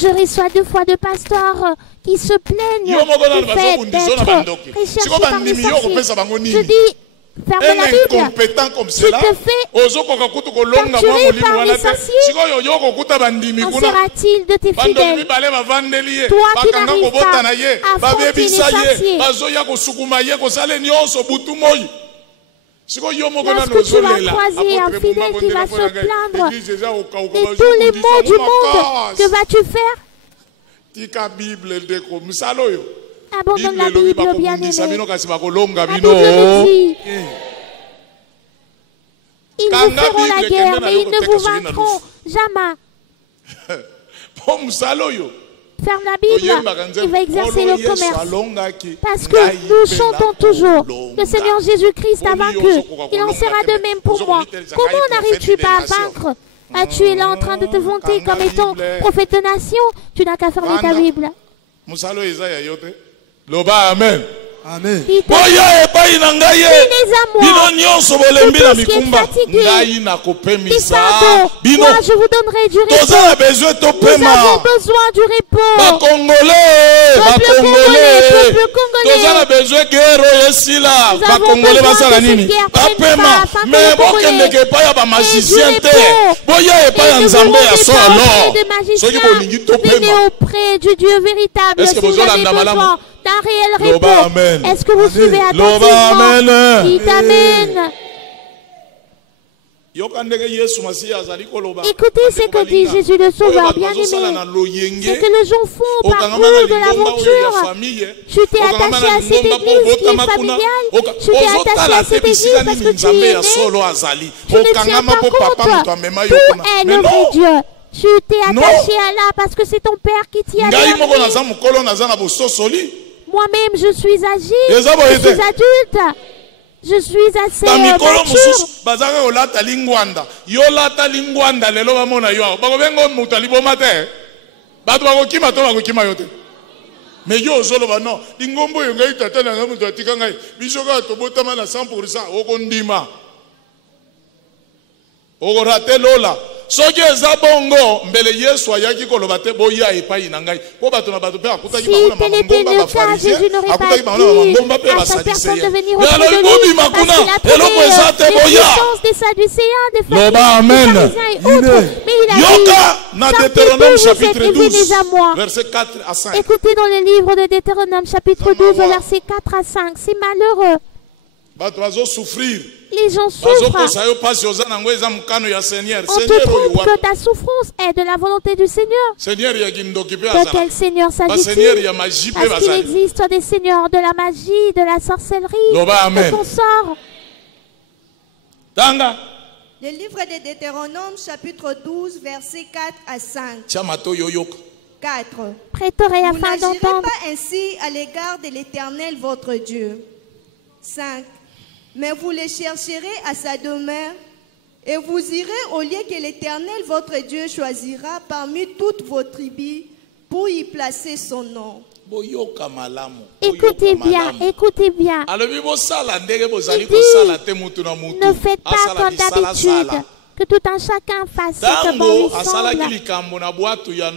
Je reçois 2 fois de pasteurs qui se plaignent du fait d'être recherchés par des sorciers. Je dis, ferme la Bible. Tu te fais torturer par les sorciers. En sera-t-il de tes fidèles? Toi qui n'arrives pas à affronter les sorciers. Lorsque tu vas croiser un fidèle qui va se plaindre de tous les maux du monde, que vas-tu faire? Abandonne la Bible, bien-aimé. La Bible me dit Ils vous feront la guerre, mais ils ne vous vaincront jamais. Ferme la Bible, il va exercer le commerce. Parce que nous chantons toujours, le Seigneur Jésus-Christ a vaincu. Il en sera de même pour moi. Comment n'arrives-tu pas à vaincre? Tu es là en train de te vanter comme étant prophète de nation. Tu n'as qu'à fermer ta Bible. Amen. Amen. Boya epai na ngai ye. Bino nyonso bolembi na mikumba. Ngai na kopemisa. Bino. Moi je vous donnerai du repos. Vous avez besoin du repos. Ba Congolais. Vous avez besoin guerre yesila. Ba Congolais basala nini? Ba pema. Mais bokende ke pa ya ba magicien te. Boya epai nzambe ya solo. Soki bolingi to pema. Venez auprès du Dieu véritable. Est-ce que vous avez besoin d'un réel repos? Est-ce que vous suivez attentivement? Dites Amen. Écoutez ce que dit Jésus le Sauveur bien-aimé. Ce que les gens font au parcours de l'aventure. Tu t'es attaché à cette église qui est familiale. Tu t'es attaché à cette église parce que tu y es né. Tu ne tiens pas compte. Tout est le vrai Dieu. Tu t'es attaché à là parce que c'est ton père qui t'y a amené. Moi-même, je suis âgé, je suis adulte, je suis assez mature. Mais yo zoloba non, ingombo yo ngai tata na ngamu tatika ngai. Biso ka tobotama na 100% okondima. Okorate lola. Soki eza bongo mbele Yesu ayaki koloba te boya epai na ngai. Po bato na bato pe akutaki bango na mangomba ba pharisien. Akutaki bango na mangomba pe ba sadducéens. Mais alors ngobi makuna eloko eza te boya. Des sadducéens, des pharisiens, Yoka na Deutéronome chapitre 12 verset 4 à 5. Écoutez dans le livre de Deutéronome chapitre 12 verset 4 à 5. C'est malheureux. Bato bazo souffrir. Les gens souffrent. On te trouve que ta souffrance est de la volonté du Seigneur. De quel Seigneur s'agit-il? Est-ce qu'il existe des seigneurs de la magie, de la sorcellerie, de consorts? Le livre de Deutéronome, chapitre 12, versets 4 à 5. 4. Prêterez afin d'entendre. Vous n'agirez pas ainsi à l'égard de l'Éternel votre Dieu. 5. Mais vous les chercherez à sa demeure, et vous irez au lieu que l'Éternel votre Dieu choisira parmi toutes vos tribus pour y placer son nom. Écoutez bien, écoutez bien. Il dit, ne faites pas comme d'habitude, que tout un chacun fasse ce que bon lui semble.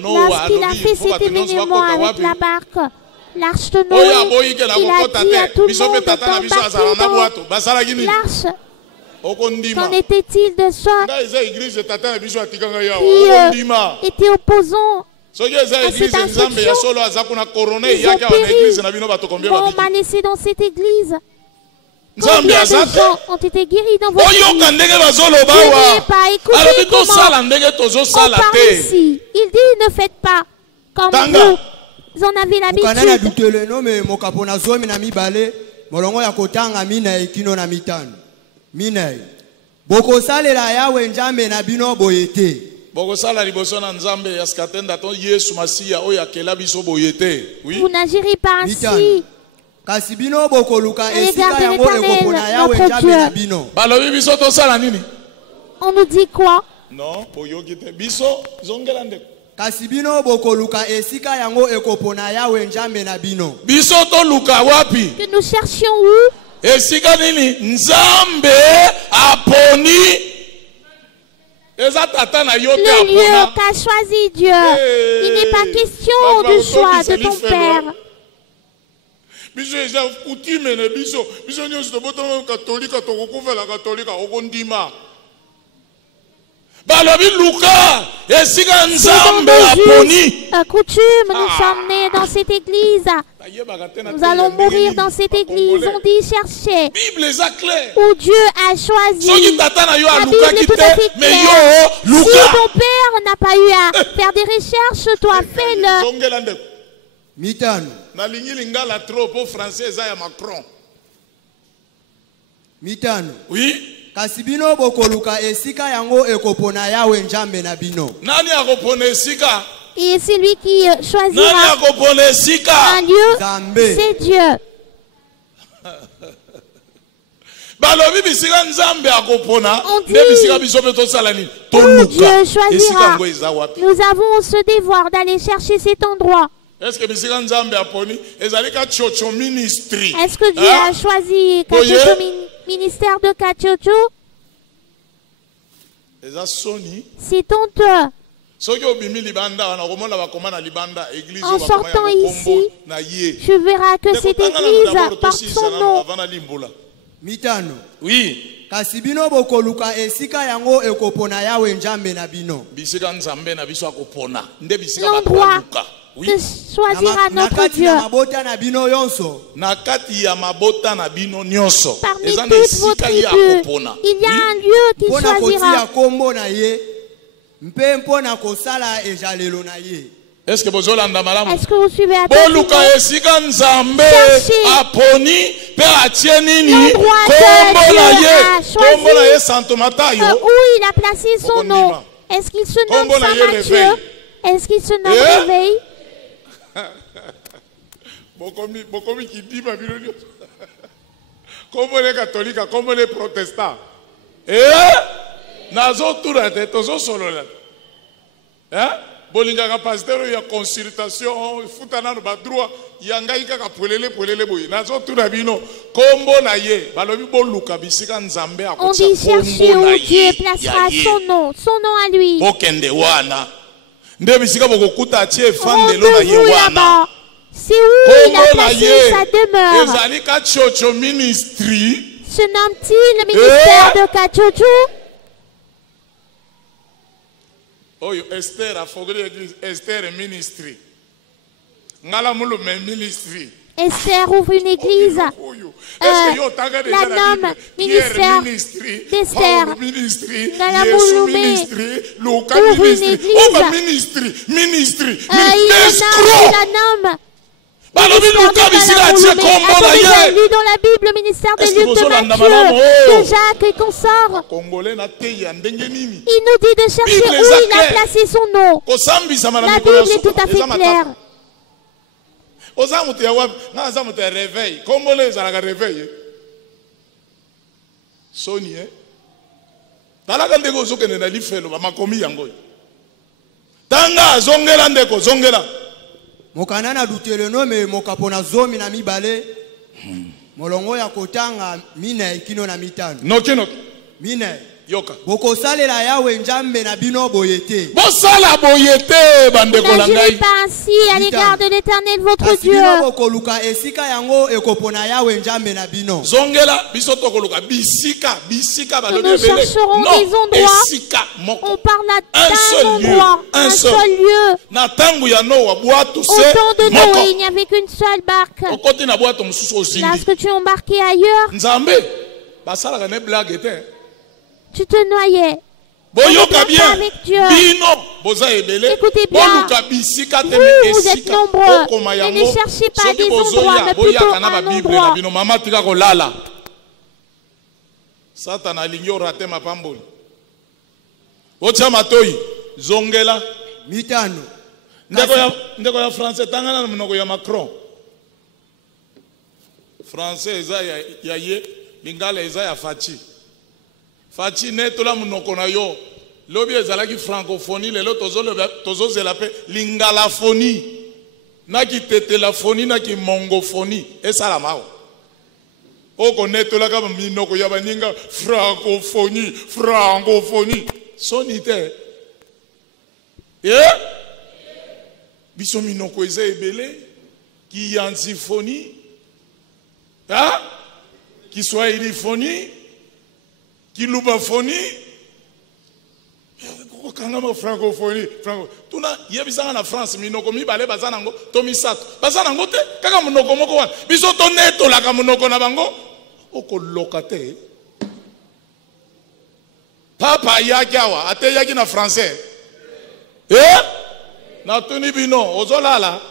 Lorsqu'il a fait cet événement avec la barque, l'arche de Noé, il a dit à tout le monde d'embarquer dans l'arche. Qu'en était-il de ceux qui étaient opposants à cette instruction? Ils ont péri. On m'a laissé dans cette église. Combien de gens ont été guéris dans votre église? Vous n'avez pas écouté comment on parle ici. Il dit, ne faites pas comme vous. Vous en avez l'habitude. Vous n'agirez pas ainsi. On nous dit quoi? Non, kasi bino bokoluka esika yango ekopona yawe nzambe na bino. Biso to luka wapi? Que nous cherchions où? Esika nini nzambe aponi. Eza tata na yote apona. Le lieu qu'a choisi Dieu. Il n'est pas question du choix de ton père. Biso eza coutume ne biso. Biso nyonso botomo catholique to kokuvela catholique okondima. Balobi Luka, esika nzambe aponi. Coutume, nous sommes nés dans cette église. Nous allons mourir dans cette église. On dit chercher. Où Dieu a choisi. La Bible est tout à fait claire. Si ton père n'a pas eu à faire des recherches, toi fais-le. Mitano. Nalingi lingala trop pour français ya Macron. Mitano. Oui. kasi bino bokoluka esika yango ekopona yawe njambe na bino. Nani akopona esika? Et c'est lui qui choisira un lieu, c'est Dieu. On dit, Dieu choisira. Nous avons ce devoir d'aller chercher cet endroit. Est-ce que Dieu a choisi Kachocho, ministère de Kachocho? C'est honteux. En sortant ici, je verrai que cette église porte son nom. Mitano. Oui. Kasi bino bokoluka esika yango ekopona yawe njambe na bino. L'endroit que choisira notre Dieu. Parmi toutes vos tribus, il y a un lieu qui choisira. Est-ce que vous suivez attentivement? L'endroit où il a placé son nom. Est-ce qu'il se nomme Saint-Matthieu? Est-ce qu'il se nomme Réveil? Comme les catholiques, comme les protestants. Bolinga pasteur ya consultation futana ba droit yangai kaka polele boy nazo tuna bino kombo na ye balobi boluka bisika nzambe On akotia dit chercher où Dieu placera son nom à lui. Bokende wana nde bisika bokokuta atie fandelo na ye wana. C'est où il a placé sa demeure. Ezali Kachocho ministry. Se nomme-t-il le ministère de Kachocho? Oh, Esther a fondé l'église Esther Ministry. Ngala mulu ministry. Esther ouvre une église. La nomme ministère d'Esther. Ngala mulu ouvre une église. Ministry. Il la nomme. Lu dans la Bible, le ministère de Luc, de Matthieu, de Jacques et consorts. Il nous dit de chercher où il a placé son nom. La Bible est tout à fait claire. Mokanana Deutéronome mokapona zomi na mibale. Molongo ya kotanga mine ikino na mitano. Nokino. Mine. Yoka. Boko salela yawe njambe na bino boyete. Bosala boyete bandeko langai. N'agissez pas ainsi à l'égard de l'Éternel votre Dieu. Boko luka esika yango ekopona yawe njambe na bino. Zongela bisoto koluka bisika balobi ebele. Nous chercherons des endroits. On parle d'un endroit, un seul lieu. Na tangu ya Noa bwatu se. Au temps de Noé, il n'y avait qu'une seule barque. Okoti na bwatu mususu osindi. Lorsque tu es embarqué ailleurs, Nzambe basala ka ne blague te. Tu te noyais. Boyoka bien. Écoutez bien. Vous êtes nombreux. Et ne cherchez pas des endroits, mais plutôt un endroit. Satan alingi orate mapamboli. Ocha matoi zongela mitano. Ndeko ya français tangana mnoko ya Macron. Français eza ya ye, lingala eza ya Fachi. Fachi netola munoko na yo. Lobi ezalaki francophonie lelo tozozela pe lingalaphonie. Naki tetelaphonie naki mongophonie esala mao. Oko netola kama minoko ya baninga francophonie. Sonite. Biso minoko eza ebele ki yanziphonie. Qui soit iliphonie, qui loupaphonie, kangama francophonie, tuna yebisanga na France minoko mi bale bazanango tomi sato bazanango te kaka munoko moko wana biso to neto la ka munoko na bango oko lokate papa yaki awa ate yaki na français na tuni bino ozolala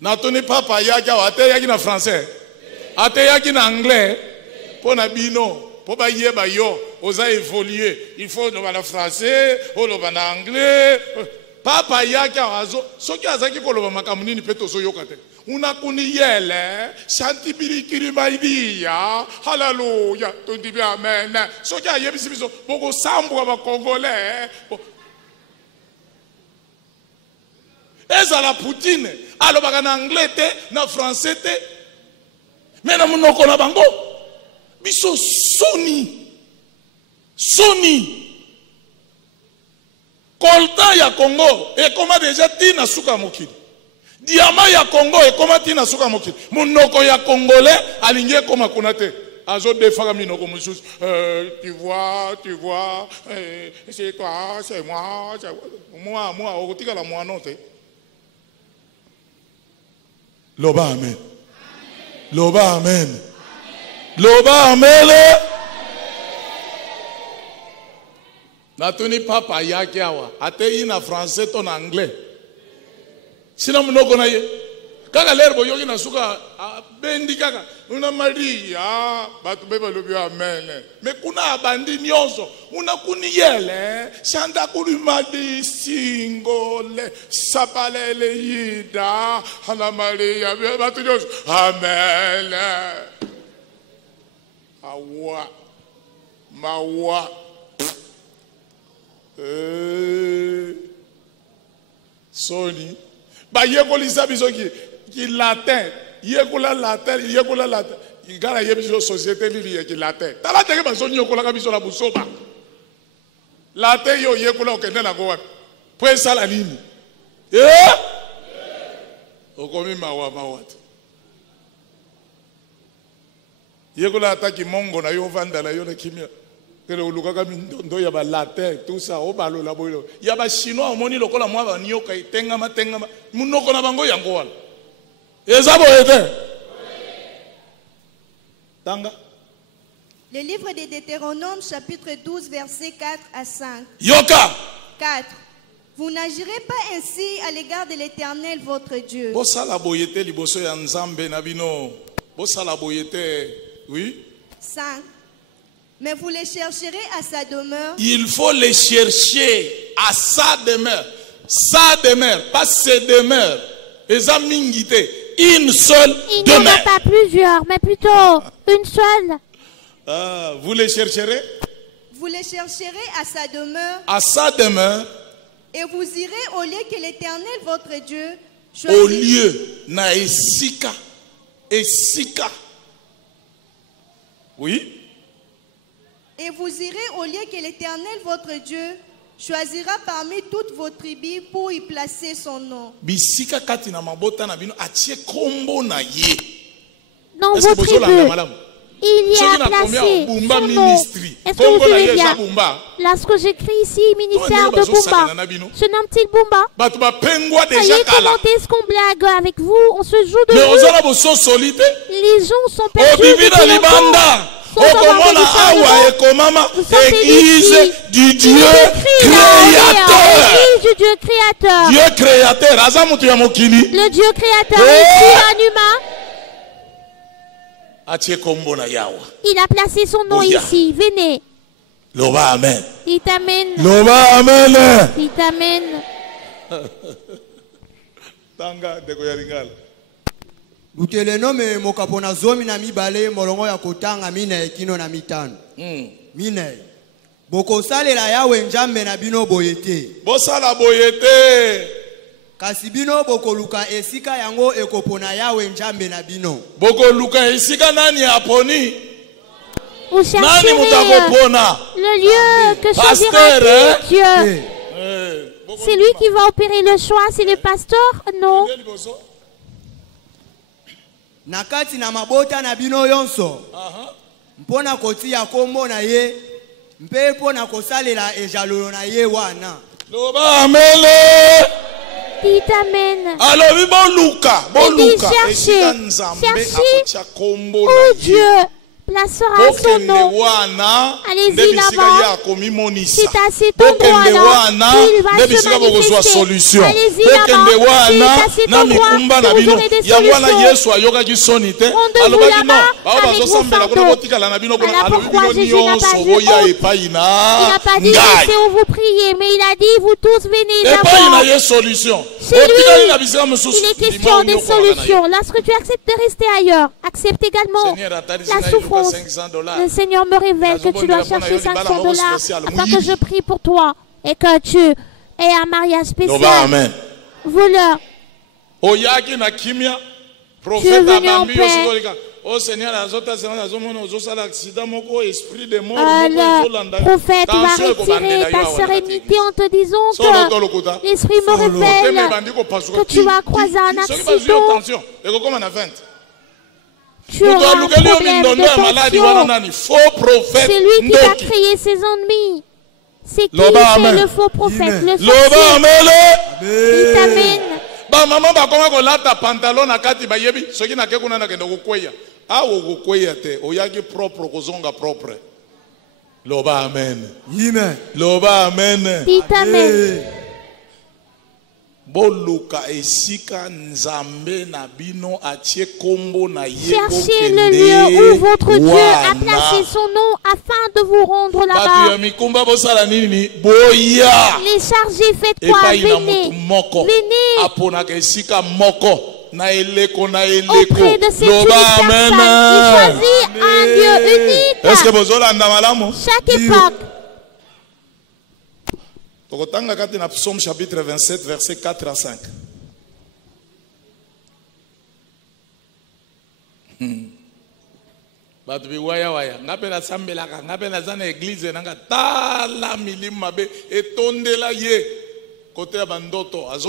na tuni papa yaki awa ate yaki na français ate yaki na anglais pona bino pour ba yeba yo oza évoluer il faut le parler français ou le parler anglais papa yaki azo soki azaki ko loba makambo nini pe tozo yokate una kuni yele shanti birikiri maidia hallelujah tondi bi amen soki ayebisi biso boko sambwa ba congolais ezala Poutine alobaka na anglais te na français te mais na monoko na bango biso soni coltan ya Congo ekoma déjà tina suka mokili diamant ya Congo ekoma tina suka mokili monoko ya congolais alingi ekoma kuna te azo defaka minoko mususu tu vois c'est toi c'est moi okotika la moi non te loba amen loba amen loba amen natuni papa yake awa ate ina français ton anglais sina munoko na ye kaka lero boyoki na suka bendi kaka una Maria batu beba lobi amen me kuna abandi nyonso una kuniyele shanda kulimadi singole sapalele yida hala Maria batu nyonso amen awa mawa Sony ba yekolisa biso ki latin yekola latin ngala yebiso société lili ki latin tala teke ba soni yekola ka biso la busoba latin yo yekola okende na ko wapi po sala nini okomi mawa yekola ataki mongo na yo vanda na yo na kimia kele ulukaka mindo ya ba latin tout ça o balola boyo ya ba chinois omoni lokola mwa ba nyoka itengama munoko na bango yango wala ezabo ete tanga le livre de Deutéronome chapitre 12 verset 4 à 5 yoka 4 vous n'agirez pas ainsi à l'égard de l'Éternel votre Dieu bosala boyete liboso ya nzambe na bino bosala boyete oui 5 mais vous les chercherez à sa demeure. Il faut les chercher à sa demeure. Sa demeure, pas ses demeures. Une seule demeure. Il n'y en a pas plusieurs, mais plutôt une seule. Vous les chercherez? Vous les chercherez à sa demeure. À sa demeure. Et vous irez au lieu que l'Éternel votre Dieu choisit. Au lieu, na esika. Esika. Oui. Et vous irez au lieu que l'Éternel votre Dieu choisira parmi toutes vos tribus pour y placer son nom. Dans vos tribus, il y a placé son nom. Est-ce que vous suivez bien? Lorsque j'écris ici ministère de Bumba, se nomme-t-il Bumba? Voyez comment est-ce qu'on blague avec vous? On se joue de vous. Les gens sont perdus. Église du Dieu créateur. Dieu créateur. Le Dieu créateur est un humain. Il a placé son nom ici. Venez. Loba amen. Il t'amène. Loba amen. Il t'amène. Tanga de koyaringala. Utelenome mokapona zomi na mibale molongo ya kotanga mina ekino na mitano. Mina. Boko salela yawe njambe na bino boyete. Bosala boyete. Kasi bino boko luka esika yango ekopona yawe njambe na bino. Boko luka esika nani aponi? Vous cherchez le lieu que choisira Dieu. C'est lui qui va opérer le choix, c'est le pasteur? Non. Nakati na mabota na bino yonso. Mpona kotia kombo na ye. Mpe mpona kosalela ejalolo na ye wana. Loba amele. Il t'amène. Alors boluka, boluka. Cherchez. Oh Dieu. placera son nom. Allez-y là-bas. C'est à cet endroit-là qu'il va se manifester. Allez-y là-bas. C'est à cet endroit que vous aurez des solutions. Rendez-vous là-bas avec vos fardeaux. Alors pourquoi Jésus n'a pas dit il n'a pas dit laissez-vous vous prier, mais il a dit vous tous venez d'abord. C'est lui. Il est question des solutions. Lorsque tu acceptes de rester ailleurs, accepte également la souffrance. Le Seigneur me révèle que tu dois chercher $500 afin que je prie pour toi et que tu aies un mariage spécial. Voleur. Tu es venu en paix. Le prophète va retirer ta sérénité en te disant que l'esprit me révèle que tu vas croiser un accident. Tu auras un problème de tension. C'est lui qui va créer ses ennemis. C'est qui fait le faux prophète, le sorcier. Il t'amène. Ba maman ba koma ko lata pantalon na kati ba yebi soki na ke kuna na kendo kukweya awo kukweya te oyaki propre kozonga propre loba amen loba amen amen. Boluka esika nzambe na bino atie kombo na ye. Cherchez le lieu où votre Dieu a placé son nom afin de vous rendre là-bas. Les chargés, faites quoi? Venez. Auprès de cette unique personne, il choisit un lieu unique. Chaque époque. Psaume chapitre 27, verset 4 à 5.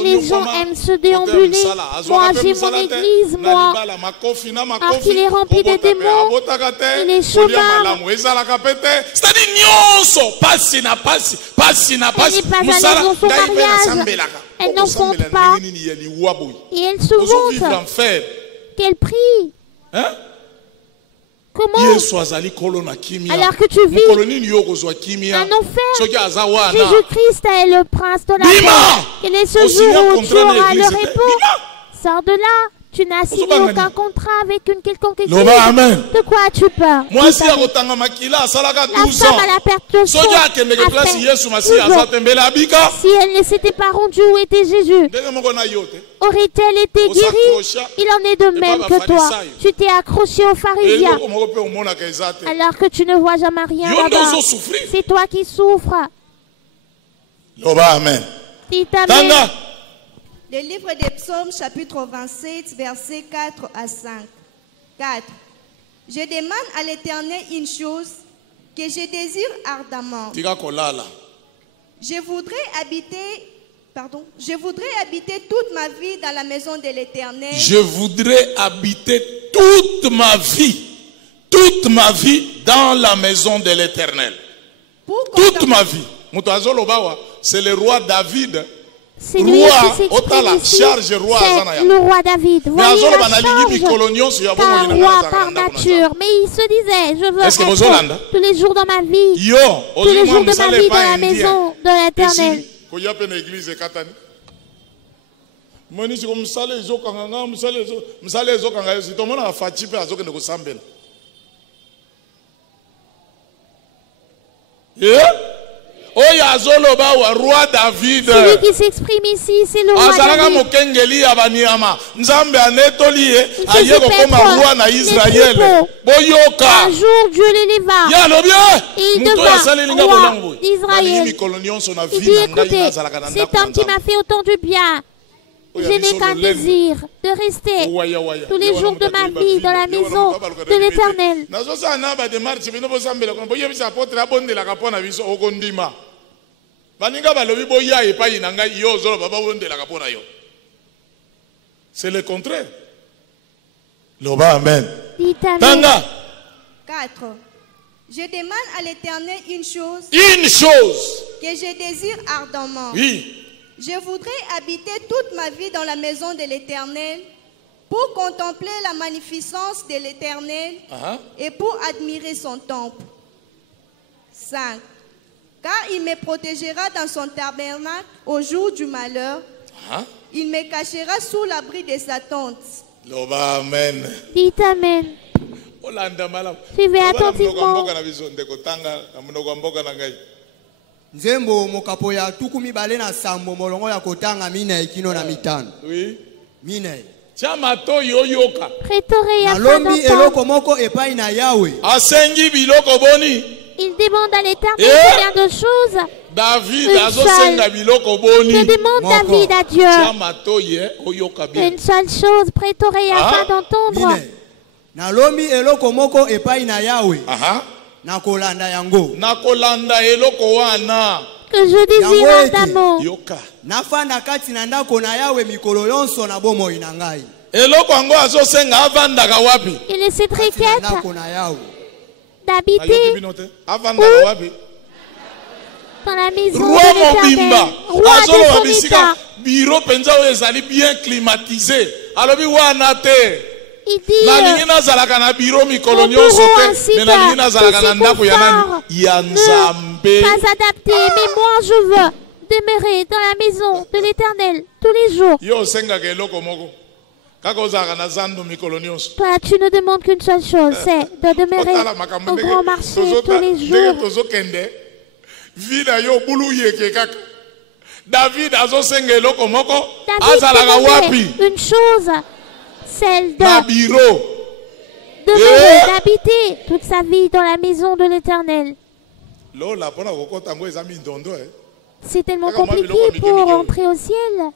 Les gens aiment se déambuler. Moi, j'ai mon église, moi. Alors qu'il est rempli de démons, il est chômeur. Elle n'est pas à l'aise dans son mariage. Elle n'en compte pas. Et elle se vante qu'elle prie. Comment? Alors que tu vis un enfer, Jésus-Christ est le prince de la paix. Quel est ce jour où tu auras le repos? Sors de là. Tu n'as signé aucun contrat avec une quelconque église. De quoi as-tu peur? La femme à la perte de sang a fait 12 ans. Si elle ne s'était pas rendue, où était Jésus? Aurait-elle été guérie? Il en est de même que toi. Tu t'es accroché aux pharisiens alors que tu ne vois jamais rien là-bas. C'est toi qui souffres. Amen. Dis amen. Le livre des Psaumes, chapitre 27, versets 4 à 5. 4. Je demande à l'Éternel une chose que je désire ardemment. Je voudrais habiter toute ma vie dans la maison de l'Éternel. Je voudrais habiter toute ma vie dans la maison de l'Éternel. Toute ma vie. C'est le roi David. C'est lui qui s'exprime ici, c'est le roi David. Voyez la charge qu'un roi par nature. Mais il se disait, je veux être tous les jours dans ma vie, tous les jours de ma vie dans la maison de l'Éternel. Roi David. Celui qui s'exprime ici, c'est le roi David. Un jour, Dieu l'éleva et il devint roi d'Israël. Il dit, écoutez, cet homme qui m'a fait autant de bien, je n'ai qu'un désir de rester tous les jours de ma vie dans la maison de l'Éternel. C'est le contraire. Amen. 4. Je demande à l'Éternel une chose. Que je désire ardemment. Oui. Je voudrais habiter toute ma vie dans la maison de l'Éternel. pour contempler la magnificence de l'Éternel et pour admirer son temple. 5. Car il me protégera dans son tabernacle au jour du malheur. Il me cachera sous l'abri de sa tente. Amen. Dites Amen. Suivez attentivement. Nzembo mokapo ya tukumi bale na sambo molongo ya kotanga mina ikino na mitano. Oui. Mina. Chamato yoyoka. Prétoré ya Nalombi eloko moko epai na Yahweh. Asengi biloko boni. Il demande à l'Éternel combien de choses. David azosenga biloko boni. Que demande David à Dieu? Chamato ye oyoka bien. Une seule chose, prétoré afin d'entendre. Nalombi eloko moko epai na Yahweh. Nakolanda yango. Nakolanda eloko wana. Que je désire ardemment. Yoka. Nafanda kati na ndako na Yahweh mikolo yonso na bomo inangai. Eloko ango azosenga avandaka wapi? Il est cette requête d'habiter dans la maison de l'Éternel. Roi de son état. Bureau penza oyo ezali bien climatisé. Alobi wana te. Il dit nalingi nazalaka na bureau mikolo nyonso te. Mais nalingi nazalaka na ndako ya nani? Ya Nzambe. Pas adapté, mais moi je veux demeurer dans la maison de l'Éternel tous les jours. Yo sengaka eloko moko. Toi, tu ne demandes qu'une seule chose, c'est de demeurer au grand marché tous les jours. David une chose, celle de demeurer, d'habiter toute sa vie dans la maison de l'Éternel. C'est tellement compliqué pour rentrer au ciel.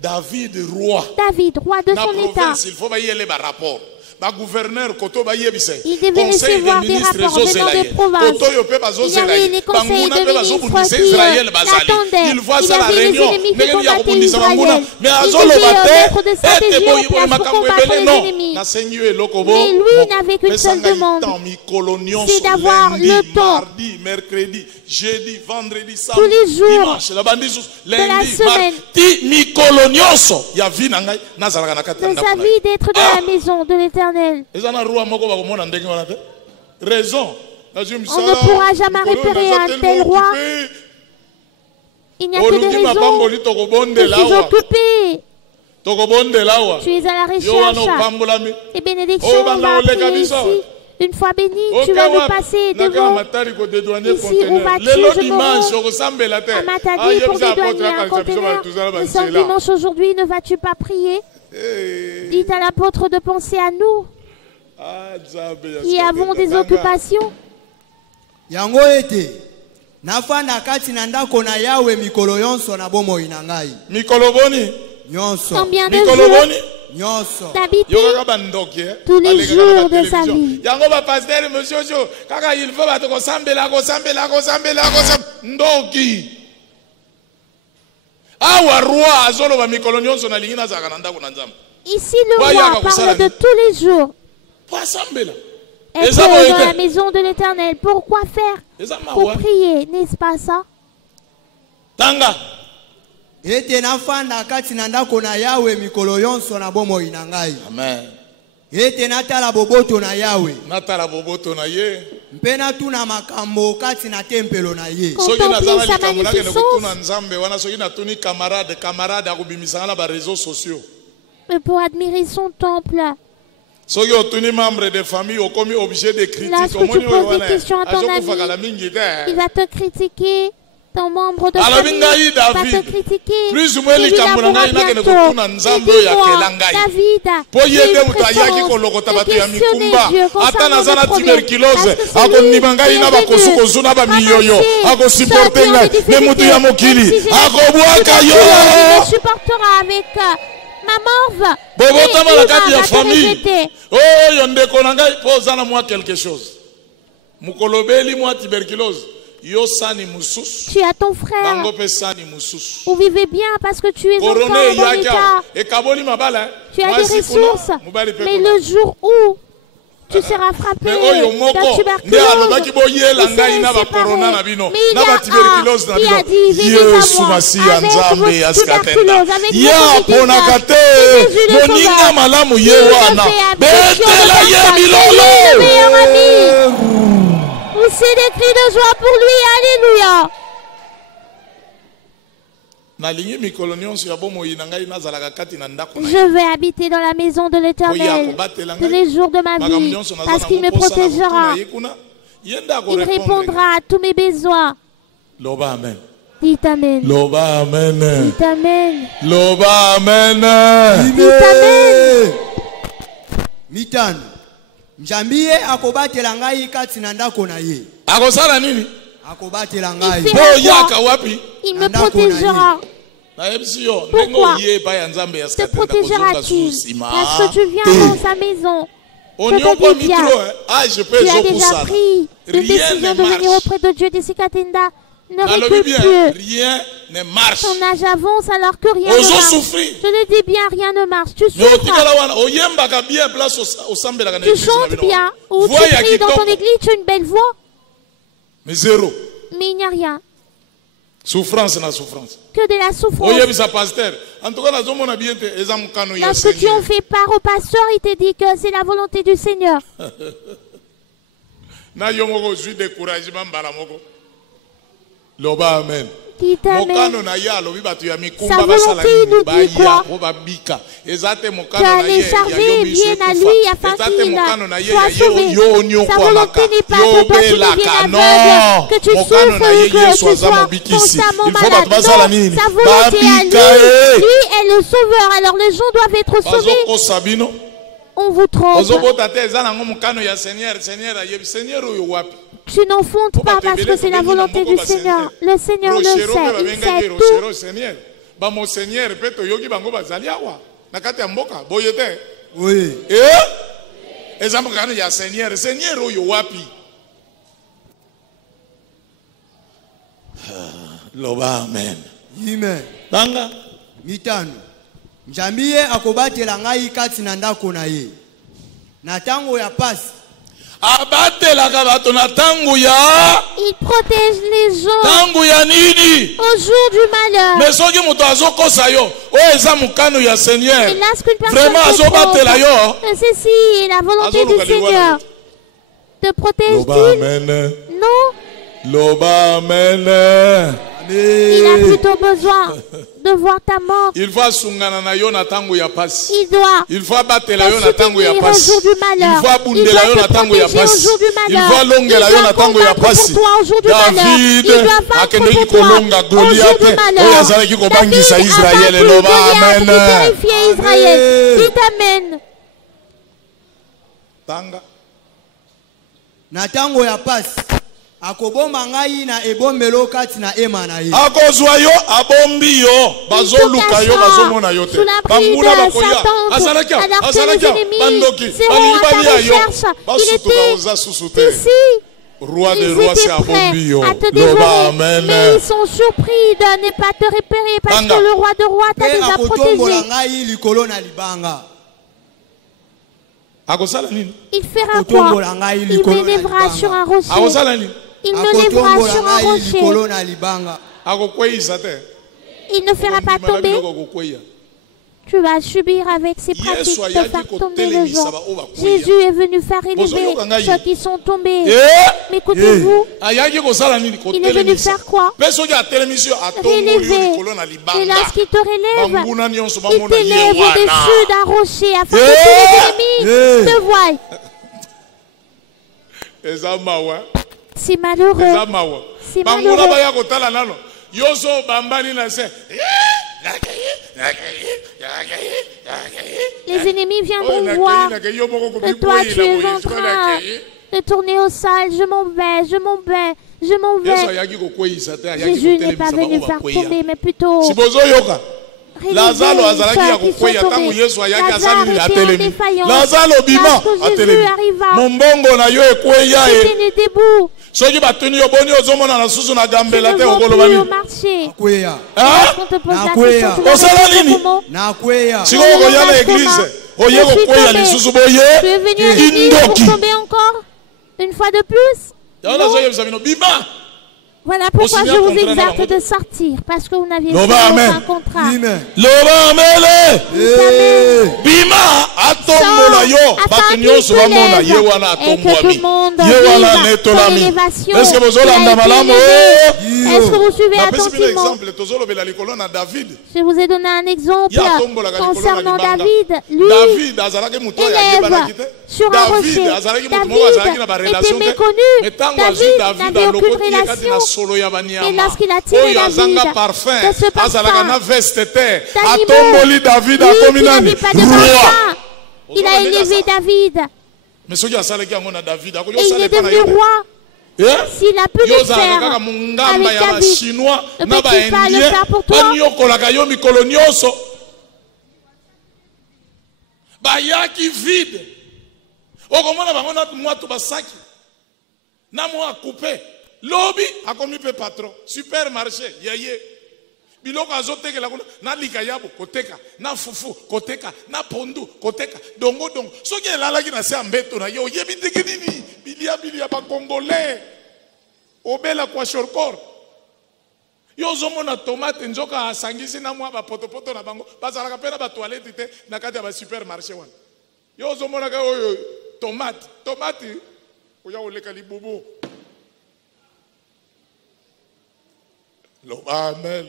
David, roi de son état. Il faut y avoir rapport. Gouverneur, il devait recevoir des rapports venant des provinces. Il y avait les conseils de ministres qui l'attendaient. Il y avait les ennemis qui combattaient Israël. Il devait mettre des stratégies en place pour combattre les ennemis. Mais lui n'avait qu'une seule demande, c'est d'avoir le temps mercredi, jeudi, vendredi, tous les jours de la semaine de sa vie d'être dans la maison de l'Éternel. On ne pourra jamais repérer un tel roi. Il n'y a que des raisons. Je suis occupé. Tu es à la recherche. Et bénédiction, on va prier ici. Une fois béni, tu vas nous passer devant. Ici, où vas-tu? Je me rends à Matadi pour dédouaner un conteneur. Nous sommes dimanche aujourd'hui, ne vas-tu pas prier? Dites à l'apôtre de penser à nous qui avons des occupations. Yango ete nafanda kati na ndako na Yahweh mikolo yonso na bomo inangai. Mikolo boni nyonso. Combien de jours d'habiter tous les jours de sa vie. Yango ba pasteur monsieur kaka il faut ba to sambela ndoki. Ici, le roi parle de tous les jours. Être dans la maison de l'Éternel. Pourquoi faire? Pour prier, n'est-ce pas ça? Tanga. Amen. Ete natala boboto na Yahweh. Natala boboto na ye. Mpena tuna makambo kati na tempelo na ye. Soki nazala likambo na kene kutuna Nzambe wana soki natuni camarade akubimisanga na ba réseaux sociaux. Mais pour admirer son temple. Soki otuni membre de famille okomi obligé de critiquer. Lorsque tu poses des questions à ton ami, il va te critiquer. Ton membre de famille va te critiquer. Plus ou moins likambo na ngai na kene kutuna Nzambe ya kelangai. David, po yede mutu ayaki kolokota bato ya mikumba ata naza na tuberculose akondima ngai na bakosukozu na bamiyoyo akosupporte ngai ne mutu ya mokili akobwaka yo. Il me supportera avec ma morve. Bobotama na kati ya famille oyo ndeko na ngai po ozana mwa quelque chose mukolobeli mwa tuberculose. Tu as ton frère. Vous vivez bien parce que tu es encore en bon état. Tu as des ressources. Mais le jour où Tu seras frappé de tuberculose. Mais il y a un qui a dit, venez à moi avec vos tuberculose, avec vos handicap. Jésus le sauveur. Il le fait le meilleur ami. Poussez des cris de joie pour lui. Alléluia. Je vais habiter dans la maison de l'Éternel tous les jours de ma vie parce qu'il me protégera. Il répondra à tous mes besoins. Dites Amen. Loba Amen. Dites Amen. Loba Amen. Dites Amen. Mitano. Njambiye akobatela ngai kati na ndako na ye. Akosala nini? Akobatela ngai. Il me protégera. Pourquoi te protégera-t-il? Parce que tu viens dans sa maison. Je te dis bien, tu as déjà pris une décision de venir auprès de Dieu d'ici Katinda. Ne recule plus. Rien ne marche. Ton âge avance alors que rien ne marche. Je le dis bien, rien ne marche. Tu souffres. Tu chantes bien. Ou tu pries dans ton église, tu as une belle voix. Mais zéro. Mais il n'y a rien. Souffrance na souffrance. Que de la souffrance. Lorsque tu en fais part au pasteur, il te dit que c'est la volonté du Seigneur. Loba Amen. Dites Amen. Sa volonté nous dit quoi? Qu'elle est chargée bien à lui afin qu'il soit sauvé. Sa volonté n'est pas que toi tu deviennes aveugle, que tu souffres ou que tu sois constamment malade. Non, sa volonté à lui, lui est le sauveur. Alors les gens doivent être sauvés. On vous trompe. Tu n'en fondes pas parce que c'est la volonté du Seigneur. Le Seigneur le sait. Il sait tout. Oui. Loba Amen. Amen. Banga. Mitano. Njambiye akobatela ngai kati na ndako na ye. Na tango ya pasi. Il protège les gens au jour du malheur. Mais et lorsqu'une personne ceci est la volonté du Seigneur. Te protège-t-il? Non. Loba Amen. Il a plutôt besoin de voir ta mort. Il doit il faut abattre au jour du malheur. Il doit te protéger au jour du malheur. Il doit combattre pour toi au jour du malheur. Il doit battre pour toi au jour du malheur. David a battu Goliath pour purifier Israël. Dites Amen. Na tango ya pasi. Akobomba ngai na ebombelo kati na ema na ye. Akozwa yo abombi yo bazoluka yo bazomona yo te. Banguna bakoya azalaka bandoki balibali yo basutuka oza susute. Roi des rois c'est abombi yo. Loba Amen. Mais ils sont surpris de ne pas te repérer parce que le roi de rois t'a déjà protégé. Ngai likolo na libanga. Il fera quoi? Il m'élèvera sur un rocher. Il me lèvera sur un rocher. Il ne fera pas tomber. Tu vas subir avec ces pratiques de faire tomber les gens. Jésus est venu faire élever ceux qui sont tombés. Mais écoutez-vous, il est venu faire quoi? Rélever. Et lorsqu'il te relève, il t'élève au-dessus d'un rocher afin que tous les ennemis te voient. C'est malheureux. C'est malheureux. Les ennemis viendront voir que toi tu es en train de tourner au sol. Je m'en vais, je m'en vais, je m'en vais. Jésus n'est pas venu faire tomber, mais plutôt Lazaro azalaki ya kokwea tangu Yesu ayaki asali atelemi. Lazaro bima atelemi. Mombongo na yo ekweya e. Soki batuni yo boni ozomona na susu na gambela te okoloba nini? Akweya. Akweya. Osala nini? Na akweya. Siko koya na église. Oye kokweya lisusu boye. Indo. tomber encore une fois de plus. Voilà pourquoi je vous exhorte de sortir, parce que vous n'aviez pas aucun contrat. Bima atombola yo, batunyoso bamona ye wana atombwami. Ye wana netolami. Est-ce que vous olanda malamu? Est-ce que vous suivez attentivement? David. Je vous ai donné un exemple concernant David. Lui, élève sur un rocher. David était méconnu. David n'avait aucune relation. Et lorsqu'il a tiré David de ce parfum, David n'avait pas de parfum. Il a élevé David. Et il est devenu roi. S'il a pu le faire avec David, ne peut-il pas le faire pour toi? Bayaki vide. Okomona bangona mwatu basaki. Na mwa coupé. Lobby a commis pe patron. Supermarché yaye. Biloko azoteke la na likayabo koteka, na fufu koteka, na pondu koteka, dongo dongo. Soki elalaki na se ambeto na yo yebi teke nini? Bilia ba congolais. Obela kwa shorkor. Yo zomona tomate nzoka asangisi na mwa ba potopoto na bango. Bazalaka pena ba toilette te na kati ya ba supermarché wana. Yo zomona ka oyo tomate oya oleka libubu. Amen.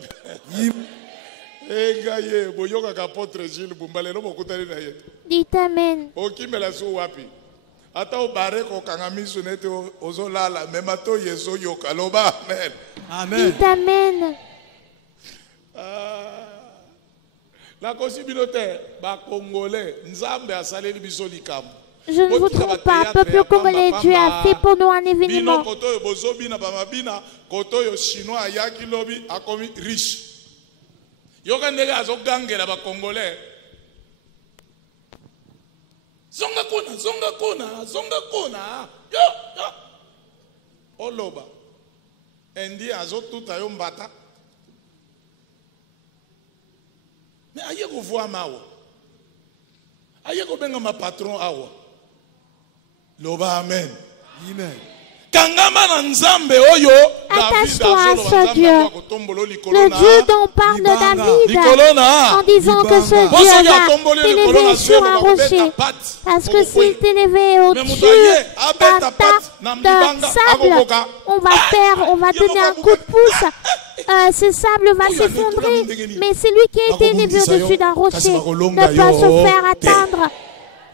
Dites amen. Amen. Dites amen. La communauté congolais, Nzambe a salé le biso likam. Je ne vous trompe pas, peuple congolais, Dieu a fait pour nous un événement. Kotoyo chinois ayaki lobi akomi riche. Yoka ndenge azogangela ba congolais. Zonga kona. Yo. Oloba. Endi azotuta yo mbata. Mais aye ko voir mawa. Aye ko benga ma patron awa. Loba amen. Amen. Attache-toi à ce Dieu, le Dieu dont parle David, en disant que ce Dieu va t'élever sur un rocher, parce que s'il t'élevait au-dessus d'un tas de sable, on va donner un coup de pouce, ce sable va s'effondrer, mais celui qui a été élevé au-dessus d'un rocher ne peut se faire atteindre.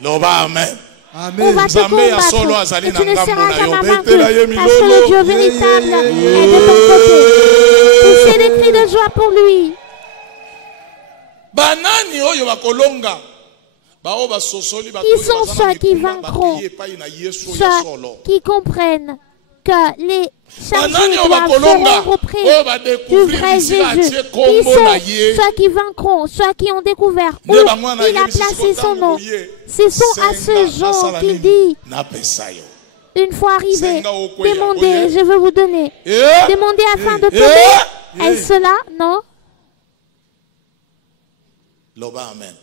Amen. On va te combattre et tu ne seras jamais vaincu parce que le Dieu véritable est de ton côté. Poussez des cris de joie pour lui. Qui sont ceux qui vaincront? Ceux qui comprennent que les chargés doivent se rendre auprès du vrai Jésus. Qui sont ceux qui vaincront, ceux qui ont découvert où il a placé son nom? Ce sont à ce gens qu'il dit, une fois arrivé, demandez, je veux vous donner. Demandez afin de tomber. Est-ce cela? Non. Amen.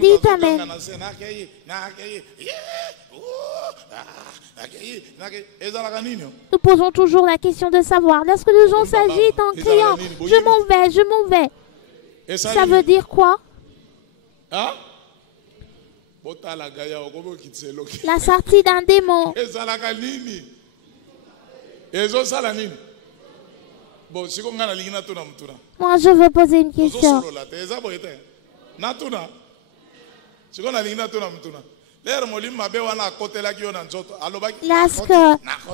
Dites amen. Nous posons toujours la question de savoir. Lorsque les gens s'agitent en criant, je m'en vais. Ça veut dire quoi? La sortie d'un démon. Moi, je veux poser une question. Lorsque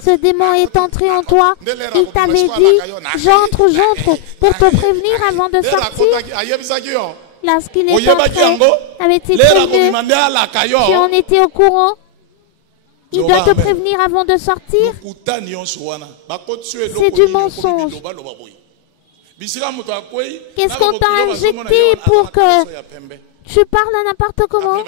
ce démon est entré en toi, il t'avait dit, j'entre, pour te prévenir avant de sortir. Lorsqu'il est entré, avait-il prévenu? Si on était au courant, il doit te prévenir avant de sortir. C'est du mensonge. Qu'est-ce qu'on t'a injecté pour que tu parles n'importe comment?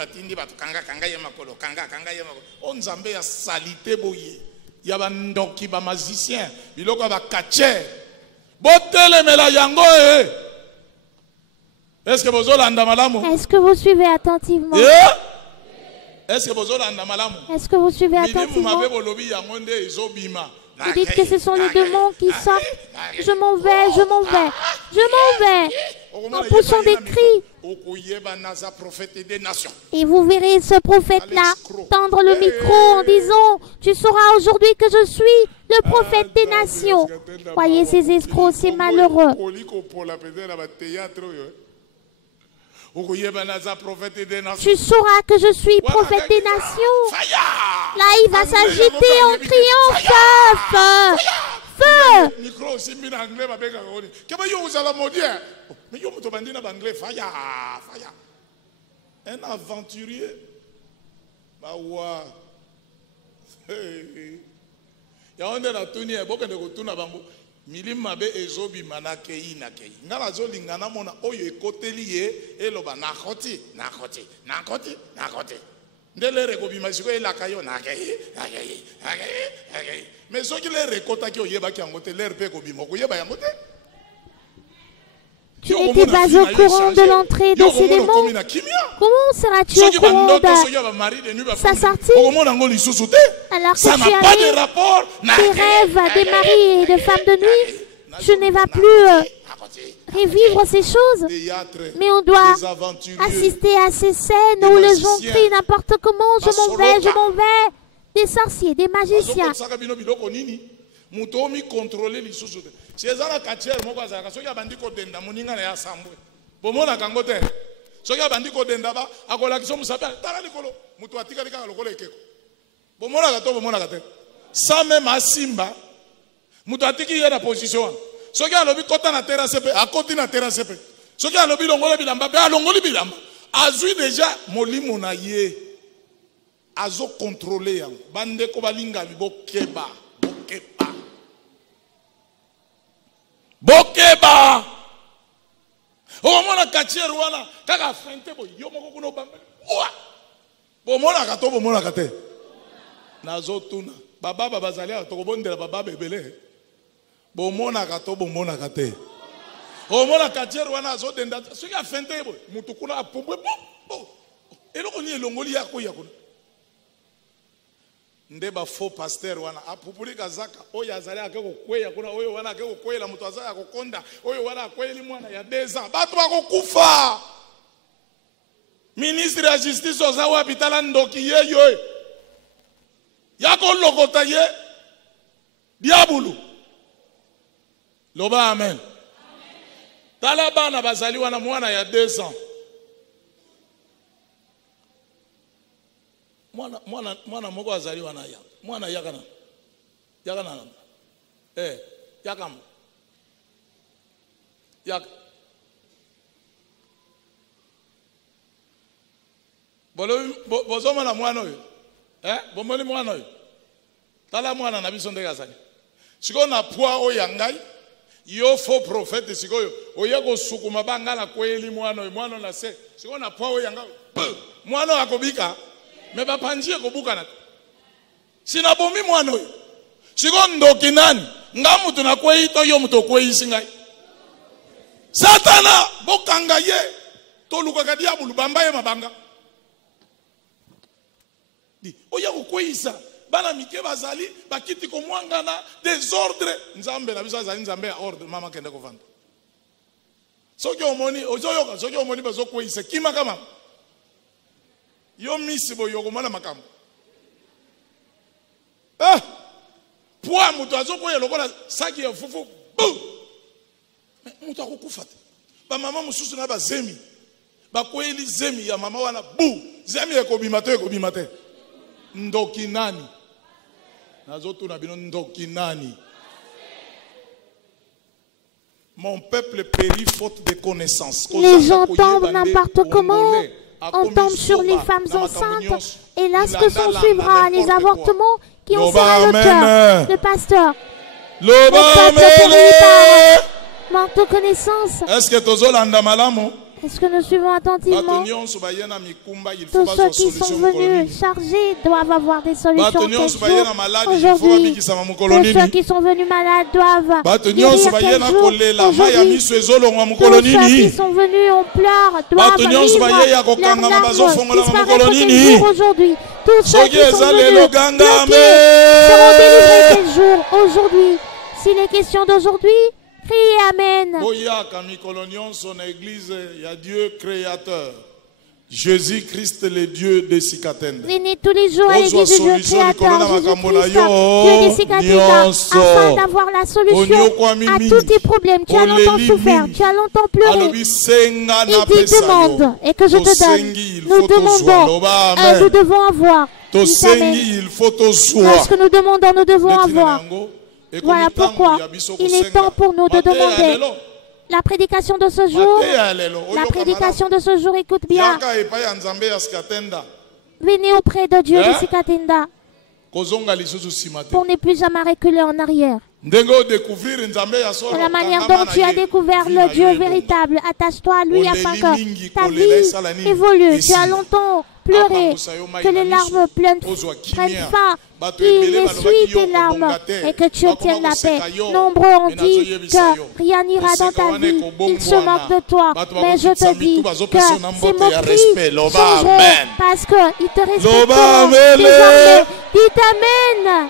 Est-ce que vous suivez attentivement? Est-ce que vous suivez attentivement? Vous dites que ce sont les démons qui sortent. Je m'en vais, je m'en vais, je m'en vais. En poussant des cris. Et vous verrez ce prophète-là tendre le micro en disant: tu sauras aujourd'hui que je suis le prophète des nations. Voyez ces escrocs, ces malheureux. Tu sauras que je suis prophète des nations. Là, il va s'agiter en criant: feu, feu, feu. Un aventurier. Milima be ezobi manakei nakei. Ngala zolingana mona oyo ekoteli ye eloba nakoti. Ndele rekobima siko elakayo nakei. Mais soki le rekota ki oyeba ki angote le pe kobima koyeba yangote. Tu n'étais pas au courant de l'entrée de ces démons. Comment seras-tu au courant de sa sortie? Alors que tu avais des rêves des maris et de femmes de nuit, je ne vais plus revivre ces choses. Mais on doit assister à ces scènes où les gens crient n'importe comment: je m'en vais, je m'en vais. Des sorciers, des magiciens. Si ezala katiere moko azaka soki abandi ko denda moninga na ya sambwe bomona kango te soki abandi ko denda ba akola kiso musabe tala likolo mutu atika lika lokolo ekeko bomona te sa même asimba mutu atiki yera position soki alobi kota na terrasse pe akoti na terrasse pe soki alobi longolo bilamba pe alongoli bilamba azui déjà molimo na ye azo contrôler yango bande ko balinga bokeba Bokeba. Omona katiere wana kaka fente bo yomoko kuno bambe. Bomona kate. Nazotuna. Baba bazalia tokobondela baba bebele. Bomona kate. Omona katiere wana azodenda. Soki afente bo mutu kuna apobwe bo. Eloko ni elongoli yako yakuna. Ndeba faux pasteur wana apupulika zaka oyo azali akeko kweya kuna oyo wana akeko kwela mutu azali akokonda oyo wana akweli mwana ya 2 ans batu bakokufa. Ministre ya justice ozawa hôpital ndoki yeyo yako lokota ye diabulu loba amen. Tala bana bazali wana mwana ya 2 ans mwana moko azali wana ya mwana yakana yakam yak bozoma na mwana oyo bomoni mwana oyo tala mwana na biso ndenge azali siko na poa oyo ngai yo faux prophète sikoyo oya kosukuma bangala kweli mwana oyo mwana na se siko na poa oyo ngai mwana akobika me bapanjie kobuka na sina bomi mwana oyo siko ndoki nani nga mutu na kwei to yo mutu kwei singai satana bokanga ye to luka diabulu bamba ye mabanga di oya kokweisa bana mike bazali bakiti ko mwangana désordre nzambe na biso azali nzambe ya ordre mama kende ko vanda soki omoni ozoyoka soki omoni bazokweisa kima kama yo misi boyoko mwana makambo poa mutu azokoya lokola saki ya fufu mutu akokufa te bamama mosusu na bazemi bakweli zemi ya mama wana zemi ekobima te ndoki nani nazotuna bino ndoki nani. Mon peuple périt faute de connaissances. Les gens tombent n'importe comment. On tombe sur les femmes enceintes. Et là, ce que s'en suivra, les avortements qui ont serré le cœur. Le pasteur. Le peuple périt par manque de connaissance. Est-ce que tozolanda malamu? Est-ce que nous suivons attentivement? Tous ceux qui sont venus chargés doivent avoir des solutions. Aujourd'hui, tous ceux qui sont venus malades doivent guérir quel jour. Aujourd'hui, tous ceux qui sont venus en pleurs doivent vivre leurs larmes disparaître quel jour aujourd'hui. Tous ceux qui sont venus bloqués seront délivrés quel jour aujourd'hui. S'il est question d'aujourd'hui, criez Amen. Jésus-Christ, le Dieu de Sikatenda. Venez tous les jours à l'église de Dieu créateur, Jésus-Christ, Dieu de Sikatenda, afin d'avoir la solution à tous tes problèmes. Tu as longtemps souffert, tu as longtemps pleuré. Il dit demande et que je te donne. Nous demandons et nous devons avoir. Lorsque nous demandons, nous devons avoir. Voilà pourquoi il est temps pour nous de demander. La prédication de ce jour, écoute bien. Venez auprès de Dieu de Sikatenda pour ne plus jamais reculer en arrière. De la manière dont tu as découvert le Dieu véritable, attache-toi à lui afin que ta vie évolue. Tu as longtemps pleuré, que les larmes prennent fin, qu'il essuie tes larmes et que tu obtiennes la paix. Nombreux ont dit que rien n'ira dans ta vie, ils se moquent de toi. Mais je te dis que ces moqueries changeront parce qu'ils te respectent désormais. Dites Amen.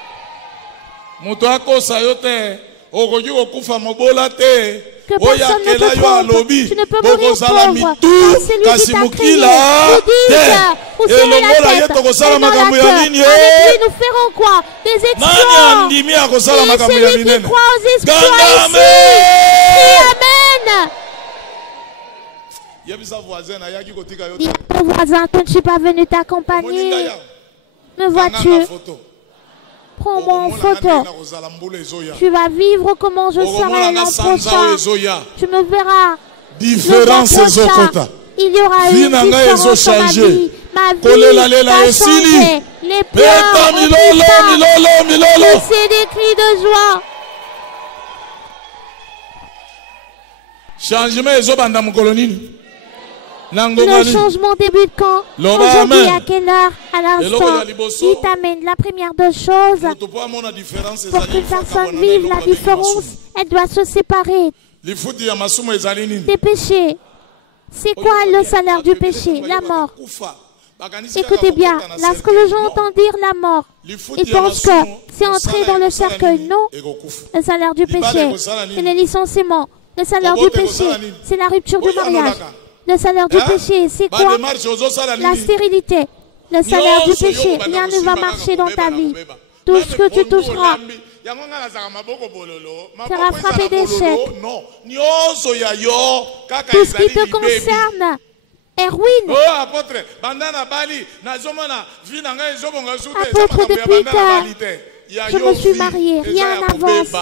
Que personne ne te trompe, tu ne peux mourir pauvre. C'est lui qui t'a créé. Nous disent, vous serrez la tête, mais dans la queue. Avec lui, nous ferons quoi? Des exploits. Et celui qui croit aux exploits ici, crie Amen. Dis à ton voisin que je ne suis pas venu t'accompagner. Me vois-tu? Prends-moi en photo. Tu vas vivre comment je serai l'an prochain. Tu me verras. Différence il y aura une différence dans ma vie. Ma vie va changer. Les pleurs, c'est des cris de joie. Le changement débute quand? Aujourd'hui, à quelle heure? À l'instant. Dites Amen. La première des choses, pour qu'une personne vive la différence, elle doit se séparer des péchés. C'est quoi le salaire du péché? La mort. Écoutez bien, lorsque les gens entendent dire la mort, ils pensent que c'est entrer dans le cercueil. Non, le salaire du péché, c'est le licenciement. Le salaire du péché, c'est la rupture du mariage. Le salaire du péché, c'est quoi? La stérilité. Le salaire du péché, rien ne va marcher dans ta vie. Tout ce que tu toucheras sera frappé d'échec. Tout ce qui te concerne est ruine. Apôtre, depuis que je me suis marié, rien n'avance.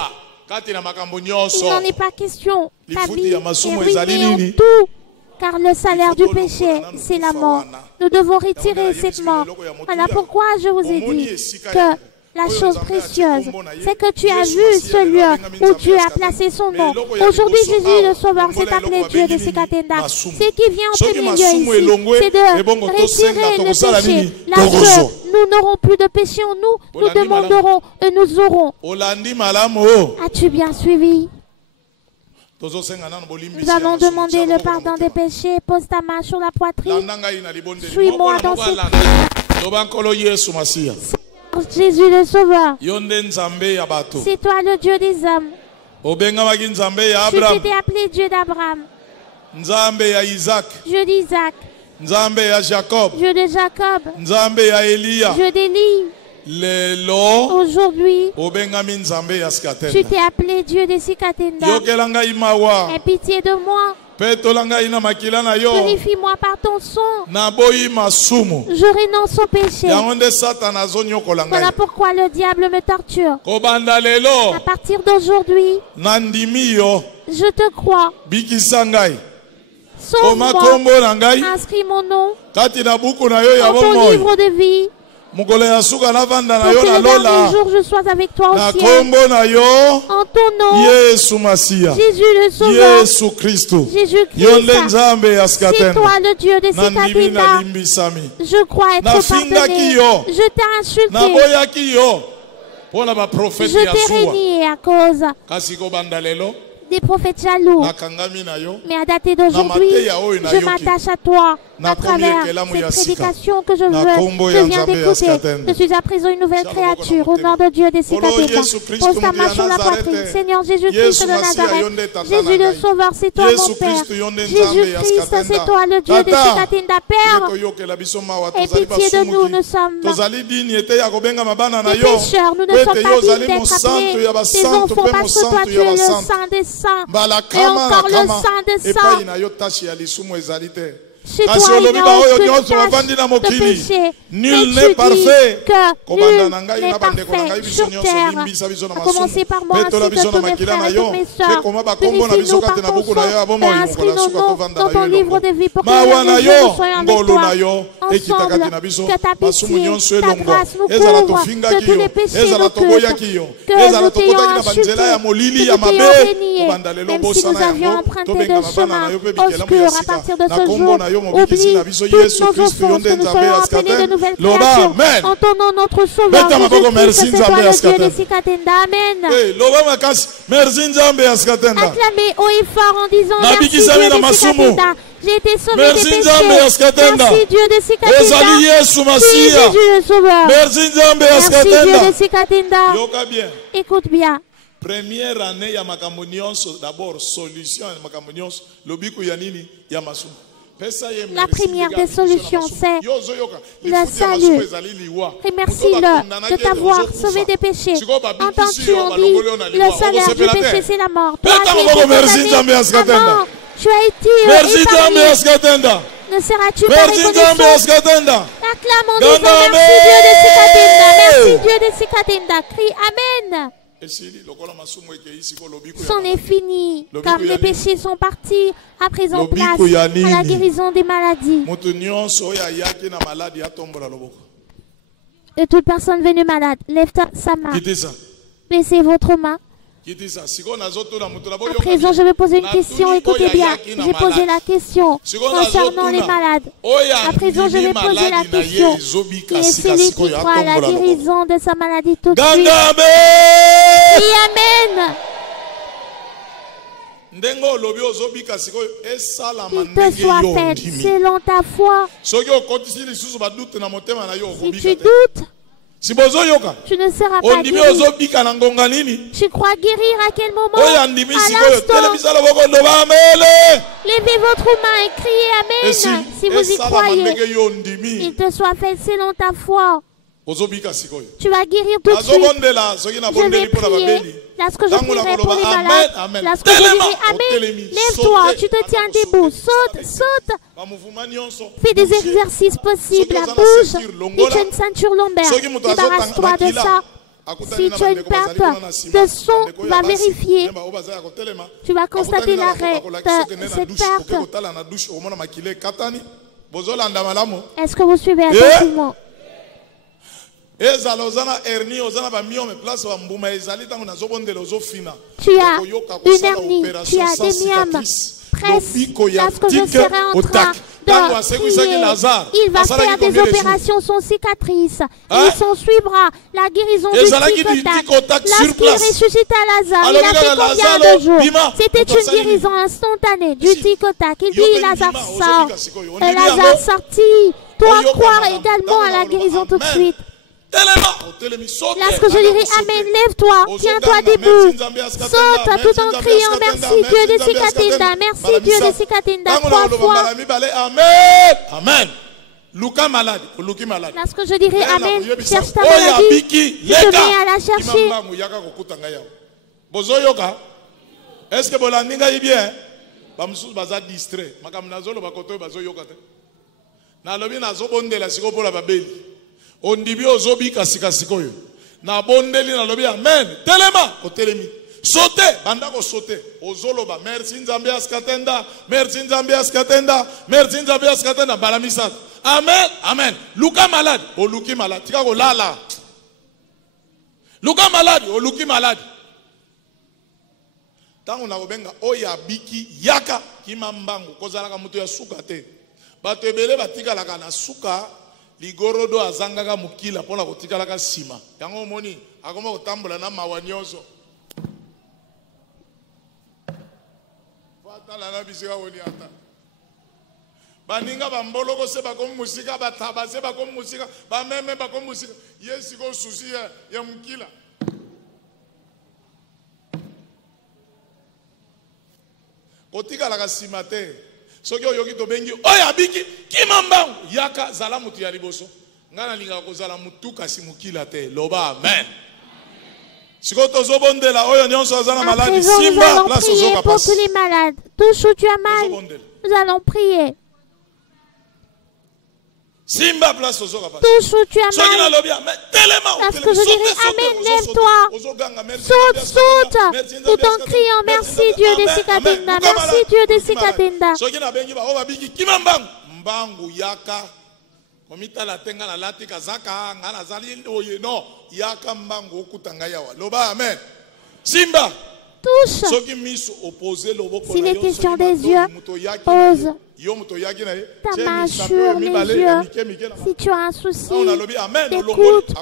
Il n'en est pas question. Ta vie est ruinée en tout. Car le salaire du péché, c'est la mort. Nous devons retirer cette mort. Voilà pourquoi je vous ai dit que la chose précieuse, c'est que tu as vu ce lieu où Dieu a placé son nom. Aujourd'hui, Jésus le Sauveur s'est appelé Dieu de Sikatenda. Ce qui vient en premier lieu ici, c'est de retirer le péché. Là que nous n'aurons plus de péché en nous, nous demanderons et nous aurons. As-tu bien suivi? Nous allons demander le pardon des péchés. Pose ta main sur la poitrine. Suis-moi dans cette prière. Jésus le Sauveur. C'est toi le Dieu des hommes. Tu t'étais appelé Dieu d'Abraham. Dieu d'Isaac. Dieu de Jacob. Dieu d'Élie. Aujourd'hui, tu t'es appelé Dieu de Sikatenda. Aie pitié de moi. Purifie-moi par ton sang. Je renonce au péché. Voilà pourquoi le diable me torture. À partir d'aujourd'hui, je te crois. Sauve-moi. Inscris mon nom dans ton livre de vie. Pour que le dernier jour je sois avec toi au ciel. En ton nom, Jésus le Sauveur, Jésus-Christ, c'est toi le Dieu de Sikatinda. Je crois être pardonné. Je t'ai insulté. Je t'ai régné à cause des prophètes jaloux. Mais à dater d'aujourd'hui, je m'attache à toi à travers cette prédication que je viens d'écouter. Je suis à présent une nouvelle créature au nom de Dieu des Sikatinda. Pose ta main sur la poitrine. Seigneur Jésus-Christ de Nazareth, Jésus le Sauveur, c'est toi mon Père. Jésus-Christ, c'est toi le Dieu des Sikatinda. Père, aie pitié de nous, nous sommes des pécheurs, nous ne sommes pas dignes d'être appelés des enfants parce que toi tu es le Saint des Saints et encore le Saint des Saints. Chez toi, il n'y a aucune tâche de péché. Nul n'est parfait. Nul n'est parfait sur terre. À commencer par moi, ainsi que tous mes frères et toutes mes sœurs. Purifie-nous par ton sang et inscris nos noms dans ton livre de vie pour que nous soyons avec toi ensemble. Que ta pitié, ta grâce nous couvre de tous les péchés de tous. Que nous t'ayons insultés, que nous t'ayons bénis. Même si nous avions emprunté de chemin obscur à partir de ce jour, oublie toutes nos offenses, que nous soyons appelés de nouvelles créatures. En ton nom, notre Sauveur, Jésus-Christ, c'est toi le Dieu de Sikatinda. Amen. Acclamez haut et fort en disant merci Dieu de Sikatinda. J'ai été sauvé des péchés. Merci Dieu de Sikatinda. Oui, Jésus le Sauveur. Merci Dieu de Sikatinda. Écoute bien. Première année, il y a d'abord solution, la première des solutions, c'est le salut. Remercie-le de t'avoir sauvé des péchés. Entends-tu, on dit, le salaire du péché, c'est la mort. Toi, avant, tu as été épargné. Ne seras-tu pas reconnaissant? Acclame en disant merci Dieu de Sikatinda. Merci Dieu de Sikatinda. Crie Amen. C'en est fini, car les péchés sont partis. À présent, place à la guérison des maladies. De toute personne venue malade, lève sa main. Baissez votre main. À présent, je vais poser une question. Écoutez bien. J'ai posé la question concernant les malades. À présent, je vais poser la question. Qui est celui qui croit à la guérison de sa maladie tout de suite? Oui, Amen. Qu'il te soit fait selon ta foi. Si tu doutes, tu ne seras pas guéri. Tu crois guérir à quel moment? À l'instant. Levez votre main et criez Amen. Si vous y croyez, qu'il te soit fait selon ta foi. Tu vas guérir tout de suite. Je vais prier. Lorsque je prierai pour les malades, lorsque je dirai Amen, lève-toi, tu te tiens debout, saute, saute. Fais des exercices possibles, bouge, et tu as une ceinture lombaire. Débarrasse-toi de ça. Si tu as une perte de son, va vérifier. Tu vas constater l'arrêt de cette perte. Est-ce que vous suivez attentivement? Tu as une hernie, tu as des myomes. Lorsque je serai en train de prier, il va faire des opérations sans cicatrice. Il s'en suivra la guérison du tic-tac. Lorsqu'il ressuscita Lazare, il a fait combien de jours? C'était une guérison instantanée du tic-tac. Il dit Lazare sort. Et Lazare sortit. Toi croire également à la guérison tout de suite. Lorsque je dirai Amen, lève-toi, tiens-toi debout, saute tout en criant merci Dieu de Sikatinda, merci Dieu de Sikatinda, 3 fois. Amen. Lorsque je dirai Amen, cherche ta maladie, tu te mets à la chercher. Est-ce que vous l'avez bien? Vous êtes distrait. Ondibio zobi kasika sikoyo. Na bondeli na lobi amen. Telema, otelemi. Sauter, bandako sauter. Ozoloba, merci Nzambe askatenda, merci Nzambe askatenda, merci Nzambe askatenda, balamisa. Amen, amen. Luka malade, o luki malade. Tika ko lala. Luka malade, o luki malade. Tango na kobenga oya biki yaka kimambangu kozalaka mutu ya suka te. Bato ebele batika laka na suka ligorodo azangaka mukila pona kotika laka sima. Yango moni akoma kotambola na mawanyozo. Tala na bisika woni ata. Baninga bamboloko se bakomu musika bataba se bakomu musika bameme bakomu musika yesi ko susi ya mukila. Kotika la kasimate. Soki oyoki to bengi oya biki kimambangu yaka zala mutu ya liboso. Ngana linga ko zala mutu kasi mukila te. Loba amen. À présent, nous allons prier pour tous les malades. Tous où tu as mal, nous allons prier. Simba place aux autres. Tous où tu as mal, parce que je dirai Amen, lève-toi, saute, saute, tout en criant merci Dieu de Sikatenda, merci Dieu de Sikatenda. Komita la tenga la lati kazaka ngana zali oye no yaka mbango okutanga yawa loba amen simba tous s'il est question des yeux pose ta main sur les yeux si tu as un souci d'écoute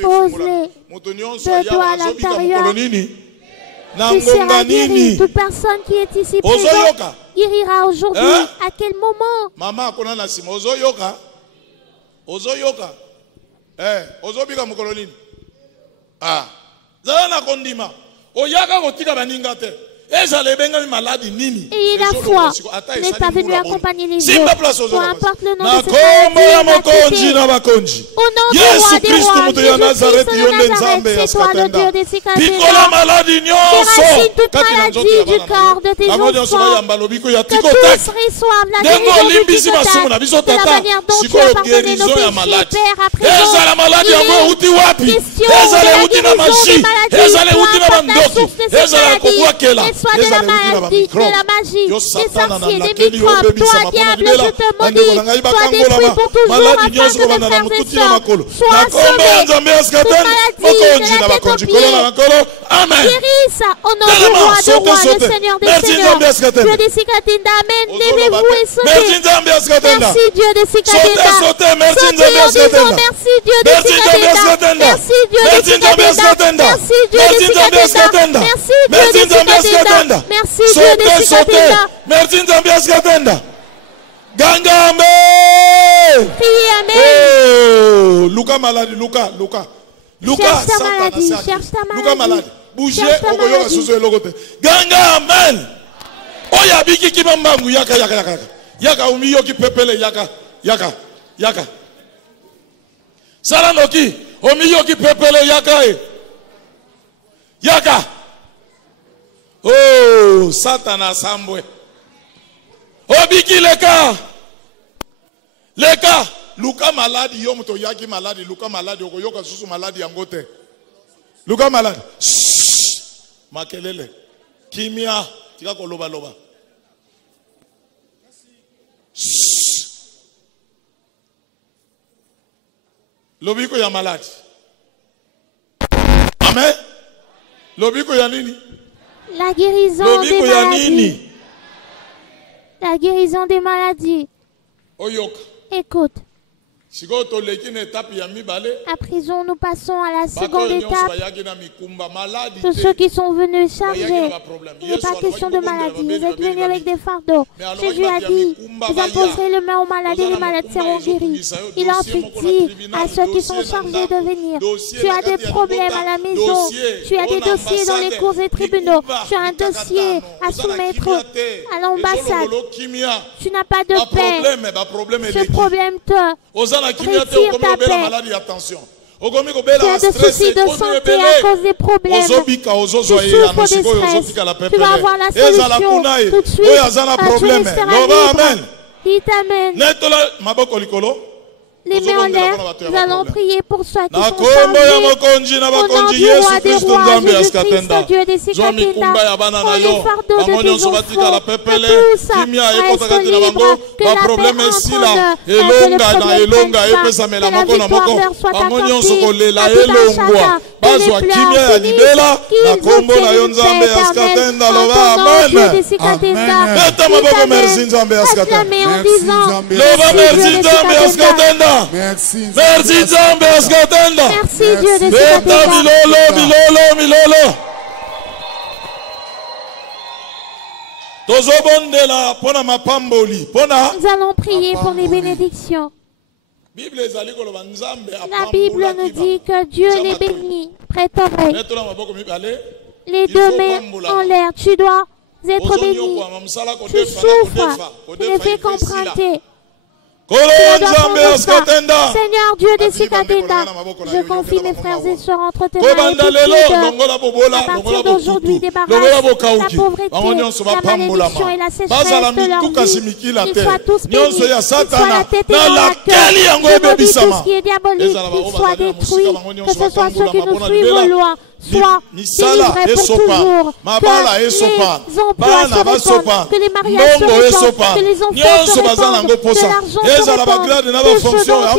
pose-les de toi à l'intérieur tu seras guéri. Toute personne qui est ici présente guérira aujourd'hui. À quel moment? Maman konana sima ozoyoka ozoyoka ozobika mukolo nini zala na kondima oyaka kotika baninga te ezala ebengami maladi nini et la foi n'est pas venu accompagner les yeux peu importe le nom de cette maladie na bakonji Yesu Kristo mutu ya Nazareti yonde Nzambe ya Sikatenda pikola maladi nyonso kati na nzoto ya bana que tous reçoivent la guérison de la manière dont tu as pardonné nos péchés Père à présent il est question de la guérison des maladies peu importe la source de cette maladie soit de la maladie, de la magie, des sorciers, des microbes. Toi, diable, je te maudis. Sois détruit pour toujours afin que mes frères et sœurs soient sauvés. Toute maladie de la tête aux pieds. Guérisse au nom du roi de rois, le Seigneur des seigneurs. Dieu de Sikatenda, amen. Levez-vous et sautez. Merci Dieu de Sikatenda. Sautez en disant merci Dieu de Sikatenda. Merci Dieu de Sikatenda. Merci Dieu de Sikatenda. Merci Dieu de Sikatenda. Merci Dieu de Sikatenda. Merci Nzambe Sikatenda. Gangambe. Priez amen. Luka malade, Luka. Cherche ta maladie, cherche ta maladie. Luka malade. Bougez, okoyoka susu elokote. Ganga amen. Oya biki kimambangu yaka. Yaka umiyo ki pepele yaka. Sala noki umiyo ki pepele yaka. Oh, Satana Sambwe. Obiki leka. Luka maladi yo muto yaki maladi. Luka maladi okoyoka susu maladi yangote. Luka maladi. Makelele. Kimia. Tika ko loba. Lobiko ya maladi. Amen. Lobiko ya nini? La guérison des maladies. La guérison des maladies. Écoute. À présent, nous passons à la seconde étape. Tous ceux qui sont venus chargés, il n'est pas question de maladie. Vous êtes venus avec des fardeaux. Jésus a dit, vous imposerez le main aux malades et les malades seront guéris. Il a ensuite dit à ceux qui sont chargés de venir, tu as des problèmes à la maison, tu as des dossiers dans les cours et tribunaux, tu as un dossier à soumettre à l'ambassade, tu n'as pas de paix, ce problème te retire ta paix. Tu as des soucis de santé à cause des problèmes. Tu souffres de stress. Tu vas avoir la solution tout de suite. Tu ministères à vivre. Dites Amen. les mains en l'air, nous allons prier pour ceux qui sont chargés. Au nom du roi des rois, Jésus-Christ, Dieu des Sikatenda, prends les fardeaux de tes enfants, que tout ça reste libre, que la paix entre eux, que le problème prenne fin, que la victoire leur soit accordée à tout un chacun, que les pleurs finissent, qu'ils obtiennent une paix éternelle, en ton nom, Dieu des Sikatenda, acclamez en disant, merci Dieu des Sikatenda. Merci Nzambe askatenda. Merci Dieu de Sikatenda. Milolo. Nous allons prier pour les bénédictions. La Bible nous dit que Dieu les bénit. Prête-oreille. Les deux mains en l'air. Tu dois être béni. Tu souffres. Tu ne fais qu'emprunter. Seigneur Dieu des Sikatenda, je confie mes frères et sœurs entre tes mains et à partir d'aujourd'hui, débarrasse la pauvreté, la malédiction et la sécheresse de leur vie. Qu'ils soient tous bénis, qu'ils soient la tête et dans la queue. Je maudis tout ce qui est diabolique, qu'ils soient détruits, que ce soit ceux qui nous suivent loin, soit délivrés pour toujours, que les emplois se répandent, que les mariages se répandent, que les enfants se répandent, que l'argent se répande, que ce dont ils ont besoin, que ce soit les grâces et les fonctions, qu'ils en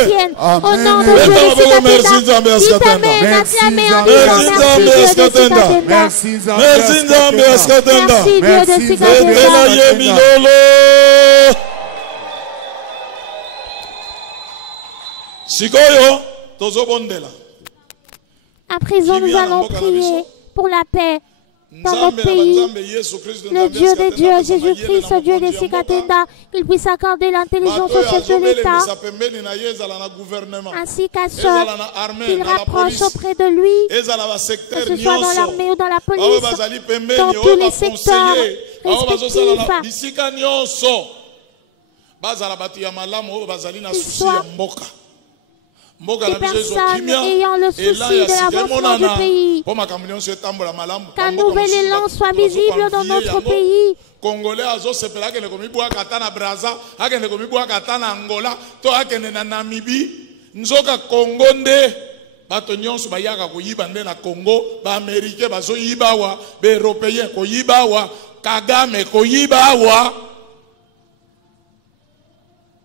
obtiennent. Au nom de Dieu de Sikatenda, qui t'amène à clamer en disant merci Dieu de Sikatenda. Merci Nzambe askatenda. Merci Dieu de Sikatenda. Sikoyo. À présent, nous allons prier pour la paix dans notre pays. Le Dieu des dieux, Jésus-Christ, Dieu des Sikatenda, qu'il puisse accorder l'intelligence au chef de l'État, ainsi qu'à ceux qu'il rapproche auprès de lui, que ce soit dans l'armée ou dans la police, dans tous les secteurs respectifs. Qu'ils soient des personnes ayant le souci de l'avancement du pays. Qu'un nouvel élan soit visible dans notre pays. Congolais azosepela akende komibwaka ata na Brazza, akende komibwaka ata na Angola, to akende na Namibie, nzoka Congo nde bato nyonso bayaka koyiba nde na Congo, ba Americain bazoyiba wa, ba Européen koyiba wa, Kagame koyiba wa.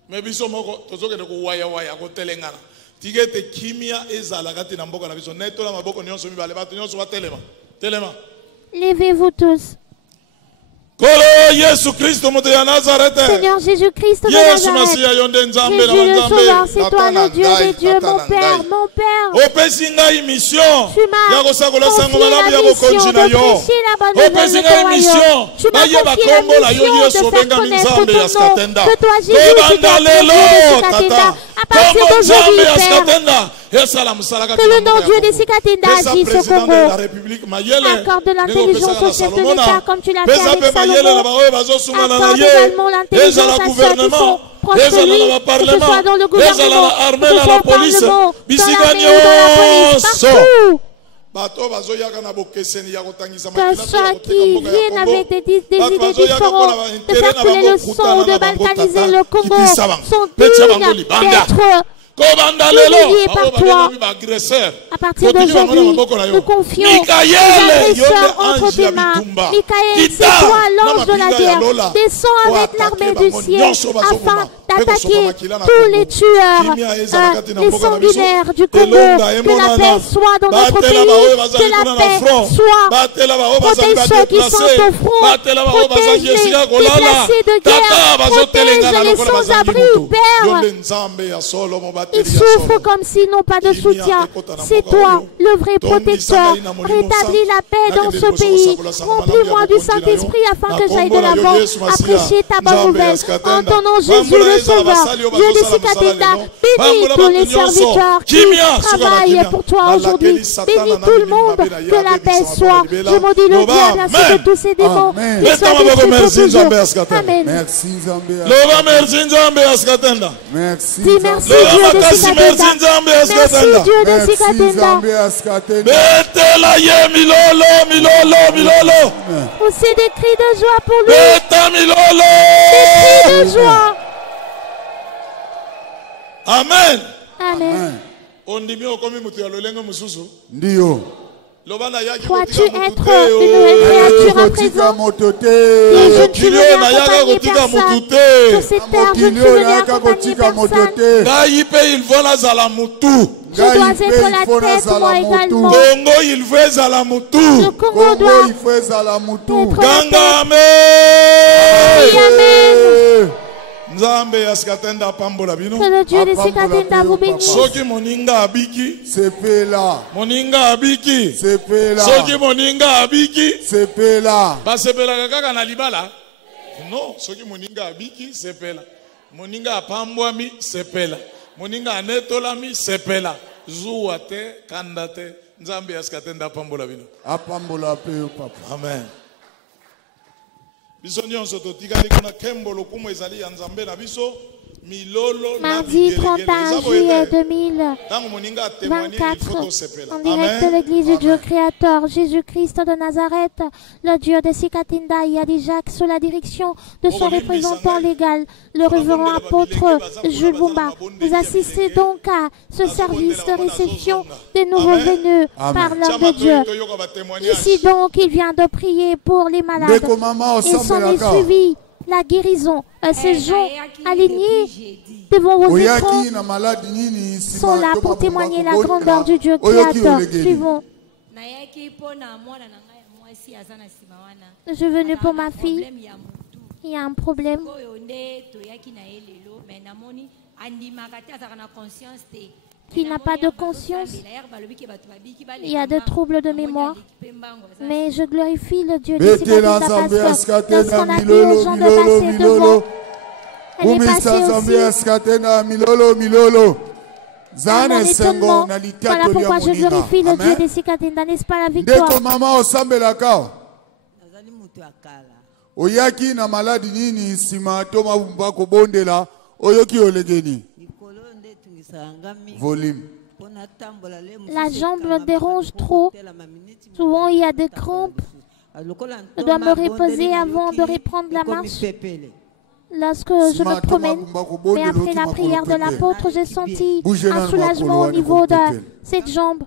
Mais biso moko tozokende ko waya waya ko telengana. Tigete kimia ezala kati na mboka na biso netola maboko nyonso mibale bato nyonso batelema. Telema. Levez-vous tous. Seigneur Jésus-Christ de Nazareth, Jésus le Sauveur, c'est toi le Dieu des dieux, mon Père, mon Père. Tu m'as confié la mission de prêcher la bonne nouvelle de ton royaume. Tu m'as confié la mission de faire connaître ton nom, que toi Jésus, tu t'as créé de Sikatenda. À partir d'aujourd'hui, Père, que le nom Dieu des Sikatenda agisse au Congo. Accorde l'intelligence au chef de l'État comme tu l'as fait avec Salomon. Accorde également l'intelligence à ceux qui sont proches de lui, que ce soit dans le gouvernement, que ce soit au Parlement, dans l'armée ou dans la police, partout. Que ceux qui viennent avec des idées différentes, de faire couler le sang ou de balkaniser le Congo, sont dignes d'être humiliés par toi. À partir d'aujourd'hui, nous confions frères et sœurs entre tes mains. Michael, c'est toi l'ange de la guerre. Descends avec l'armée du ciel afin d'attaquer tous les tueurs, les sanguinaires du Congo. Que la paix soit dans notre pays, que la paix soit. Protège ceux qui sont au front, protège les déplacés de guerre, protège les sans-abri, Père. Ils souffrent comme s'ils n'ont pas de soutien. C'est toi, le vrai protecteur. Rétablis la paix dans ce pays. Remplis-moi du Saint-Esprit afin que j'aille de l'avant à prêcher ta bonne nouvelle. En ton nom, Jésus le Sauveur, Dieu de Sikatenda, bénis tous les serviteurs qui travaillent pour toi aujourd'hui. Bénis tout le monde, que la paix soit. Je maudis le diable ainsi que tous ses démons. Qu'ils soient détruits pour toujours. Amen. Merci Nzambe. Merci Dieu de Sikatenda. Merci Dieu de Sikatenda. Milolo. Poussez des cris de joie pour lui. Des cris de joie. Amen. Amen. Ndio. Crois-tu être une nouvelle créature à présent? Et je ne suis venu accompagner personne. Sur cette terre, je ne suis venu accompagner personne. Je dois être la tête, moi également. Le Congo doit être la tête. Amen. Que le Dieu de Sikatenda vous bénisse. Soki moninga abiki. Sepela. Moninga abiki. Sepela. Soki moninga abiki. Sepela. Ba sepela kaka na libala. Non, soki moninga abiki sepela. Moninga apambwami sepela. Moninga anetolami sepela. Zuwate kandate. Nzambe askatenda apambola bino. Apambola pe papa. Amen. Mardi 31 juillet 2024, en direct de l'église du Dieu créateur, Jésus-Christ de Nazareth, le Dieu de Sikatinda Yadijak, sous la direction de son représentant légal, le révérend apôtre Jules Boumba. Vous assistez donc à ce service de réception des nouveaux venus par l'homme de Dieu. Ici donc, il vient de prier pour les malades et s'en est suivi la guérison. Ces gens alignés devant vos écrans sont là pour témoigner la grandeur du Dieu créateur. Suivons. Je suis venu pour ma fille. Il y a un problème. Qui n'a pas de conscience. Il y a des troubles de mémoire. Mais je glorifie le Dieu de Sikatenda parce que lorsqu'on a dit aux gens de passer devant, elle est passée aussi. À mon étonnement, voilà pourquoi je glorifie le Dieu de Sikatenda, n'est-ce pas la victoire? Oyaki na maladi nini sima toma bumbako bondela oyoki olegeni. Volume. La jambe me dérange trop. Souvent il y a des crampes. Je dois me reposer avant de reprendre la marche lorsque je me promène. Mais après la prière de l'apôtre, j'ai senti un soulagement au niveau de cette jambe.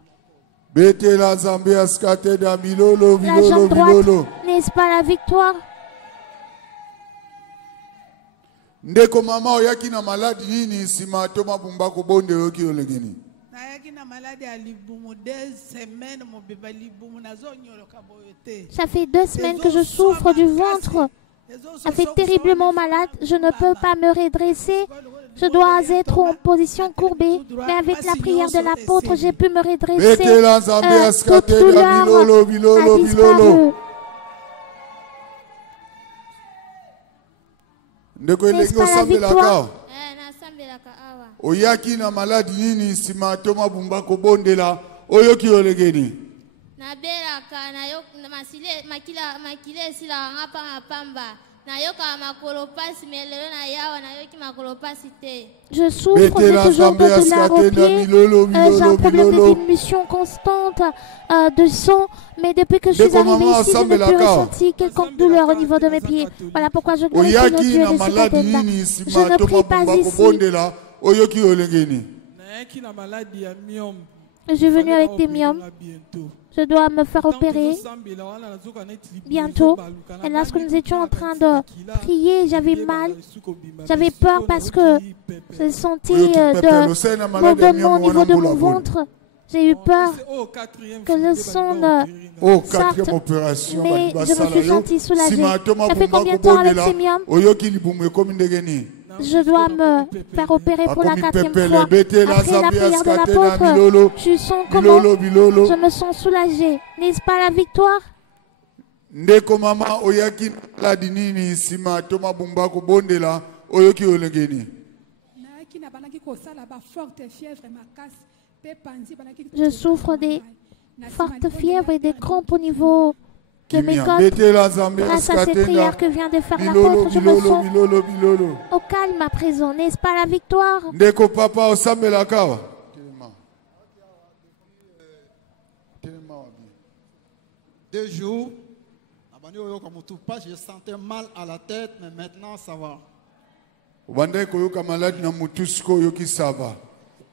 La jambe droite, n'est-ce pas la victoire? Ndeko mama oyaki na maladi nini sima toma bumbako bonde yoki olegeni. Nayaki na maladi ya libumu 2 semaines mo beba libumu nazonyoloka boyote. Ça fait 2 semaines que je souffre du ventre. Ça fait terriblement malade. Je ne peux pas me redresser. Je dois être en position courbée. Mais avec la prière de l'apôtre, j'ai pu me redresser. Toute douleur a disparu. N'est-ce pas la victoire? Oyaki na maladi nini sima toma bumbako bondela oyoki olegeni. Naberaka na yok masile makile sila ngapa ngapamba na yoka makolopasi melelo na yawa na yoki makolopasi te. Je souffre de toujours de douleur au pied. J'ai un problème de diminution constante de sang. Mais depuis que je suis arrivée ici, je n'ai plus ressenti quelconque douleur au niveau de mes pieds. Voilà pourquoi je glorifie le Dieu de Sikatenda. Je ne prie pas ici. Je suis venu avec des myomes. Je dois me faire opérer bientôt. Et lorsque nous étions en train de prier, j'avais mal. J'avais peur parce que je sentais de bourdonnement au niveau de mon ventre. J'ai eu peur que le sang ne sorte, mais je me suis sentie soulagée. Ça fait combien de temps avec ces myomes? Je dois me faire opérer pour la 4e fois. Après la prière de l'apôtre, je sens comment je me sens soulagée. N'est-ce pas la victoire? Ndeko mama oyaki maladi nini sima toma bumbako bondela oyoki olegeni. Je souffre des fortes fièvres et des crampes au niveau de mes côtes. Grâce à cette prière que vient de faire l'apôtre, je me sens au calme à présent. N'est-ce pas la victoire? Ndeko papa osambelaka. 2 jours, Je sentais mal à la tête, mais maintenant ça va. Obanda koyoka malade na mutusko yoki sava.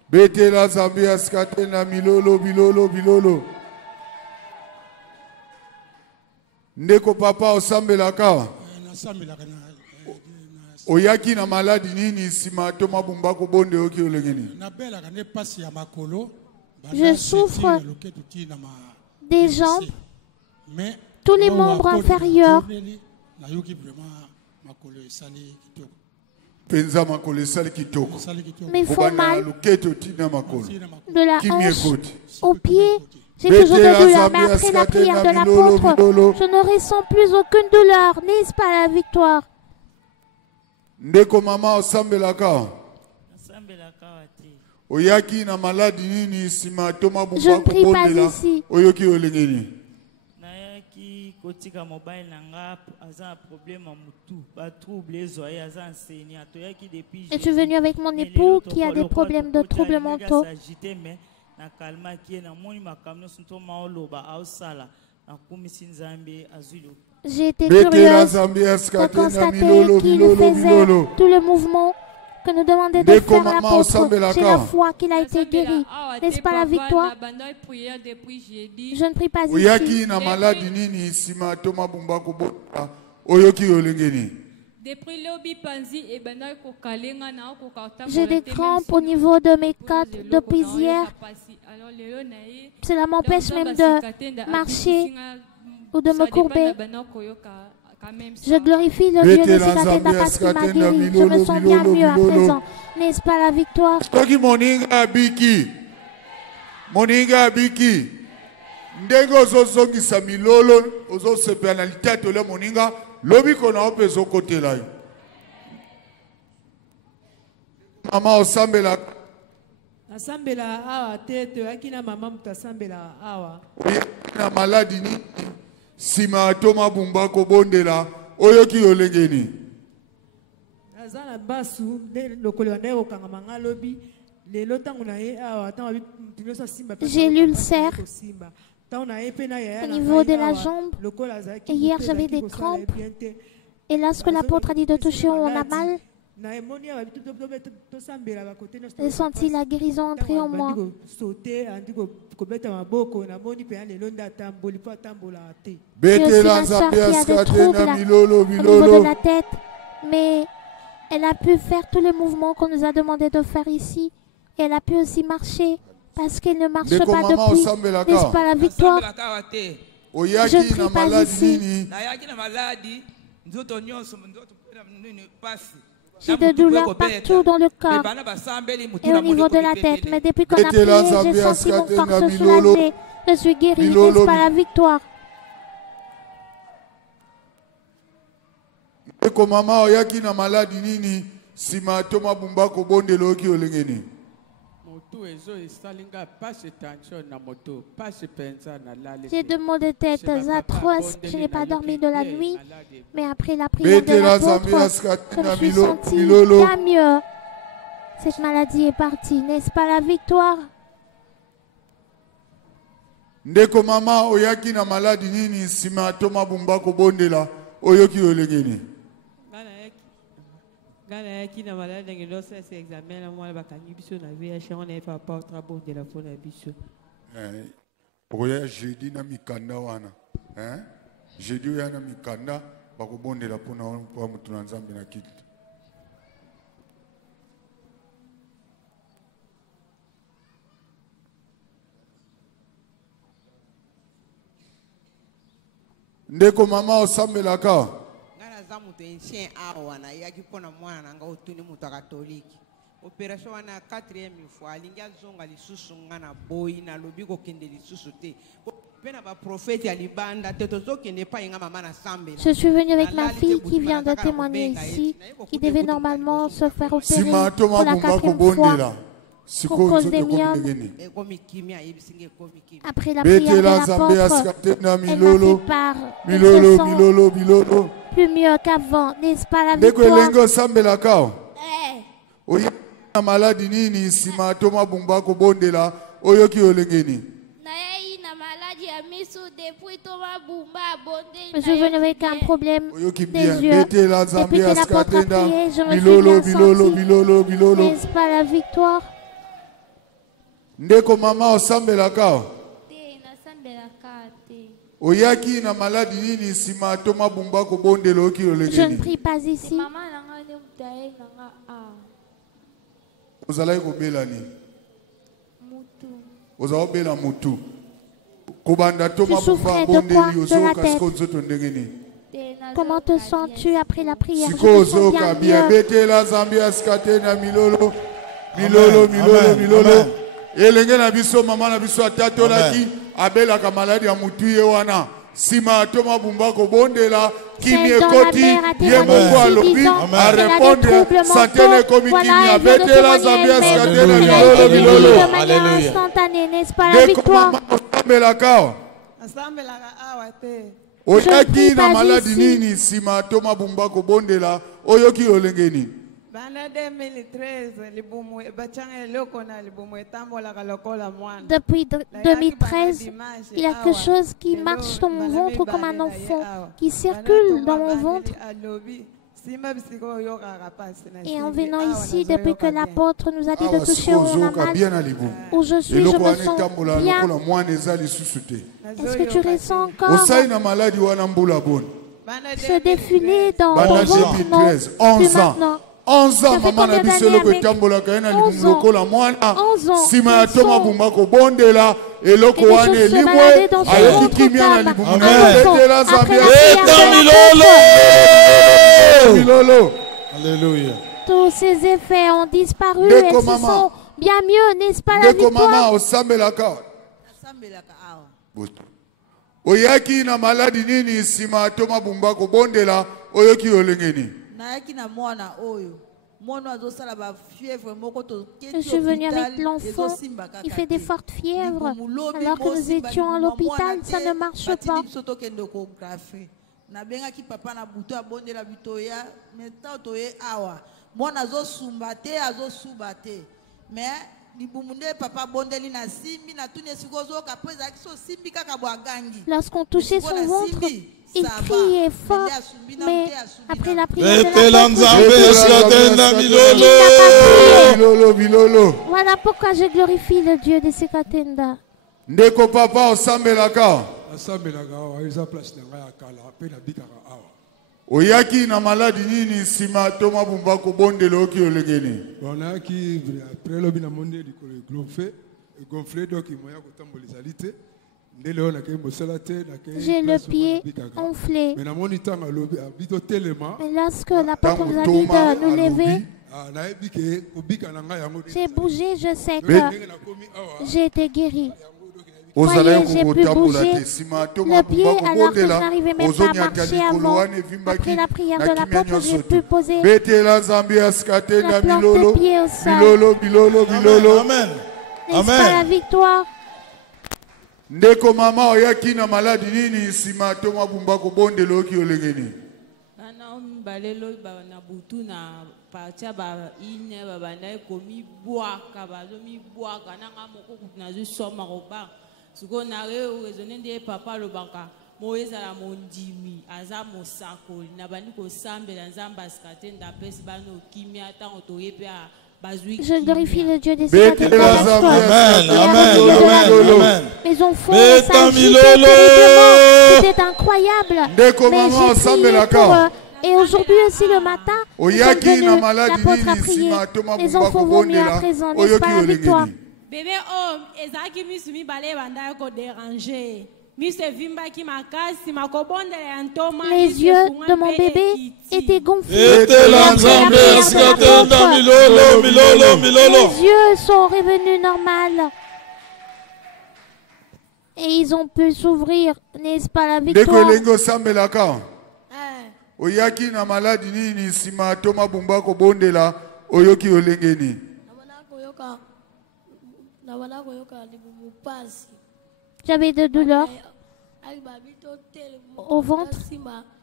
Betela Zambia skate na milolo bilolo bilolo. Ndeko papa osambelaka. Oyaki na maladi nini sima toma bumbako bonde yoki olengeni. Je souffre des jambes, tous les membres inférieurs. Mais il faut mal de la hanche au pied. J'ai toujours de douleur, mais après la prière de l'apôtre, je ne ressens plus aucune douleur. N'est-ce pas la victoire? Ndeko mama osambelaka. Oyaki na maladi nini sima toma bumbako bondela oyoki olengeni. Nayaki kotika mobile nanga aza problème mutu ba trouble ezoya aza enseignant toyaki depuis. Je suis venu avec mon époux qui a des problèmes de troubles mentaux. Na kalma ki na moni makamno sunto maoloba ausala na kumisi nzambe azulo. J'ai été curieuse de constater qu'il faisait tout le mouvement que nous demandait de faire l'apôtre. J'ai la foi qu'il a été guéri. N'est-ce pas la victoire? Je ne prie pas ici. J'ai des crampes au niveau de mes côtes de prière. Cela m'empêche même de marcher ou de me courber. Je glorifie le Dieu de Sikatenda parce qu'il m'a guéri. Je me sens bien mieux à présent. N'est-ce pas la victoire? Moninga biki. Ndenge ozozongisa milolo ozosepela na litato le moninga lobi kona opezo kote la. Mama osambela. Asambela awa tete akina mama mutasambela awa. Na maladi ni sima toma bumba ko bondela oyoki olengeni. Azana basu de lokolo ndeko kanga mangalobi lelo tangu na ye awa tangu tinosa simba. J'ai l'ulcère au niveau de la jambe. Et hier j'avais des crampes. Et lorsque l'apôtre a dit de toucher où on a mal, j'ai senti la guérison entrer en moi. J'ai aussi ma soeur qui a des troubles au niveau de la tête, mais elle a pu faire tous les mouvements qu'on nous a demandé de faire ici. Et elle a pu aussi marcher parce qu'elle ne marche pas depuis. N'est-ce pas la victoire? Je ne prie pas ici. J'ai de douleurs partout dans le corps et au niveau de la tête. Mais depuis qu'on a prié, j'ai senti mon corps se soulager. Je suis guérie. N'est-ce pas la victoire? J'ai de maux de tête atroces. Je n'ai pas dormi de la nuit. Mais après la prière de l'apôtre, je me suis sentie bien mieux. Cette maladie est partie. N'est-ce pas la victoire? Ndeko mama oyaki na maladi nini sima toma bumbako bondela oyoki olengeni. Gana yaki na malade ngelo sa se examen na mwana bakangi biso na VH on est pas portrait bon de la fona biso. Oya jeudi na mikanda wana. Jeudi ya na mikanda bakobondela pona kwa mutu na Nzambe na kitu. Ndeko mama osambelaka. Ancien awa na yaki pona mwana nanga otuni mutu katoliki opération wana 4e fois alinga zonga lisusu ngana boyi na lobi ko kende lisusu te pena ba prophète ya libanda te tozokende pa inga mama na sambe. Je suis venue avec ma fille qui vient de témoigner ici, qui devait normalement se faire opérer pour la 4e fois pour cause des myomes. Après la prière de l'apôtre, elle m'a fait part de se sent plus mieux qu'avant, n'est-ce pas la victoire? Oya na maladi nini sima toma bumbako bondela oyoki olengeni. Na yai na maladi ya Je suis venu avec un problème des yeux. Depuis que l'apôtre a prié, je me suis bien senti. N'est-ce pas la victoire? Ndeko mama osambelaka. Oyaki na maladi nini sima toma bumba ko bondelo ki olengeni. Je ne prie pas ici. Vous allez kobela ni. Vous allez bela mutu. Kobanda toma bumba bondeli ozoka skonzoto ndengeni. Comment te sens-tu après la prière? Je me sens bien mieux. Milolo. Elenge na biso mama na biso atatolaki abela ka maladi ya mutu ye wana sima toma bumba ko bondela kimi ekoti ye moko alobi a répondre santene komi kimi abetela Zambia skatena milolo. Alléluia. Instantanée, n'est-ce pas la victoire? Oyaki na maladi nini sima toma bumba ko bondela oyoki olengeni. Depuis 2013, il y a quelque chose qui marche dans mon ventre comme un enfant, qui circule dans mon ventre. Et en venant ici, depuis que l'apôtre nous a dit de toucher où on a mal, où je suis, je me sens bien. Est-ce que tu ressens encore ce défilé dans ton ventre? Non, plus maintenant. 11 ans, maman na biso loko etambola kaena libumu la mwana sima ya toma bumba ko bondela eloko wane elimwe ayoki kimia na libumu betela Zambia milolo. Alléluia. Tous ces effets ont disparu et se sont bien mieux, n'est-ce pas la victoire? Mama osambelaka oyaki na maladi nini sima toma bumba ko bondela oyoki olengeni. Je suis venue avec l'enfant, il fait des fortes fièvres. Alors que nous étions à l'hôpital, ça ne marche pas. Lorsqu'on touchait son ventre, il criait fort, mais après la prière voilà pourquoi je glorifie le Dieu de Sekatenda. Ndeko papa osambelaka. Oyaki na maladi nini sima toma bumba ko bondelo oki olengeni. Bonaki après lobi na monde gonflé donc moya ko tambolizalité. J'ai le pied enflé. Et lorsque l'apôtre nous a dit de nous lever, j'ai bougé, je sais que j'ai été guéri. Voyez, j'ai pu bouger le pied alors que je n'arrivais même pas à marcher avant. Après la prière de l'apôtre, j'ai pu poser la plante de pied au sol. N'est-ce pas la victoire? Ndeko mama oyaki na maladi nini sima toma bumba ko bondelo ki olengeni. Bana balelo na butu na pacha ba ine ba bana komi boaka ba zomi boaka na ngamoko na zo soma ko ba siko na re raisonner de papa lo banka moeza la mondimi aza mosako na bani ko sambela nzamba skatenda pesi bano kimia ta otoyepe a. Je glorifie le Dieu des cieux. Amen. Mes enfants, c'était incroyable. Mais j'ai prié pour eux. Et aujourd'hui aussi le matin, l'apôtre a prié. Les enfants vont mieux à présent, n'est-ce pas la victoire? Bébé homme, ezaki misumi bale banda ko déranger. Les yeux de mon bébé étaient gonflés. Les yeux sont revenus normaux. Et ils ont pu s'ouvrir, n'est-ce pas la victoire? Oyaki na maladi nini sima toma bumba ko bondela oyoki olengeni. J'avais de douleurs au ventre.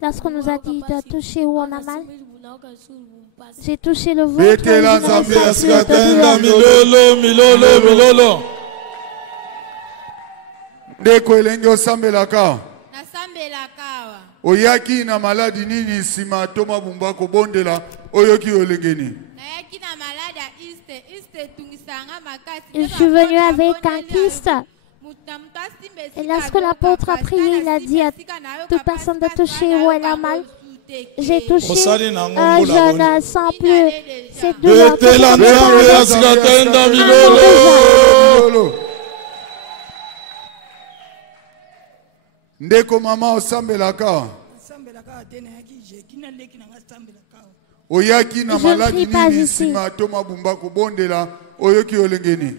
Lorsqu'on nous a dit de toucher où on a mal, j'ai touché le ventre. Ndeko elenge osambelaka. Nasambelaka. Oyaki na maladi nini sima toma bumba ko bondela oyoki olengeni. Nayaki na maladi ya iste tungisanga makasi. Je suis venu avec un kyste. Et lorsque l'apôtre a prié, il a dit à toute personne de toucher où elle a mal. J'ai touché, je ne sens plus cette douleur. Ndeko mama osambelaka. Oyaki na maladi nini sima toma bumba ko bondela oyoki olengeni.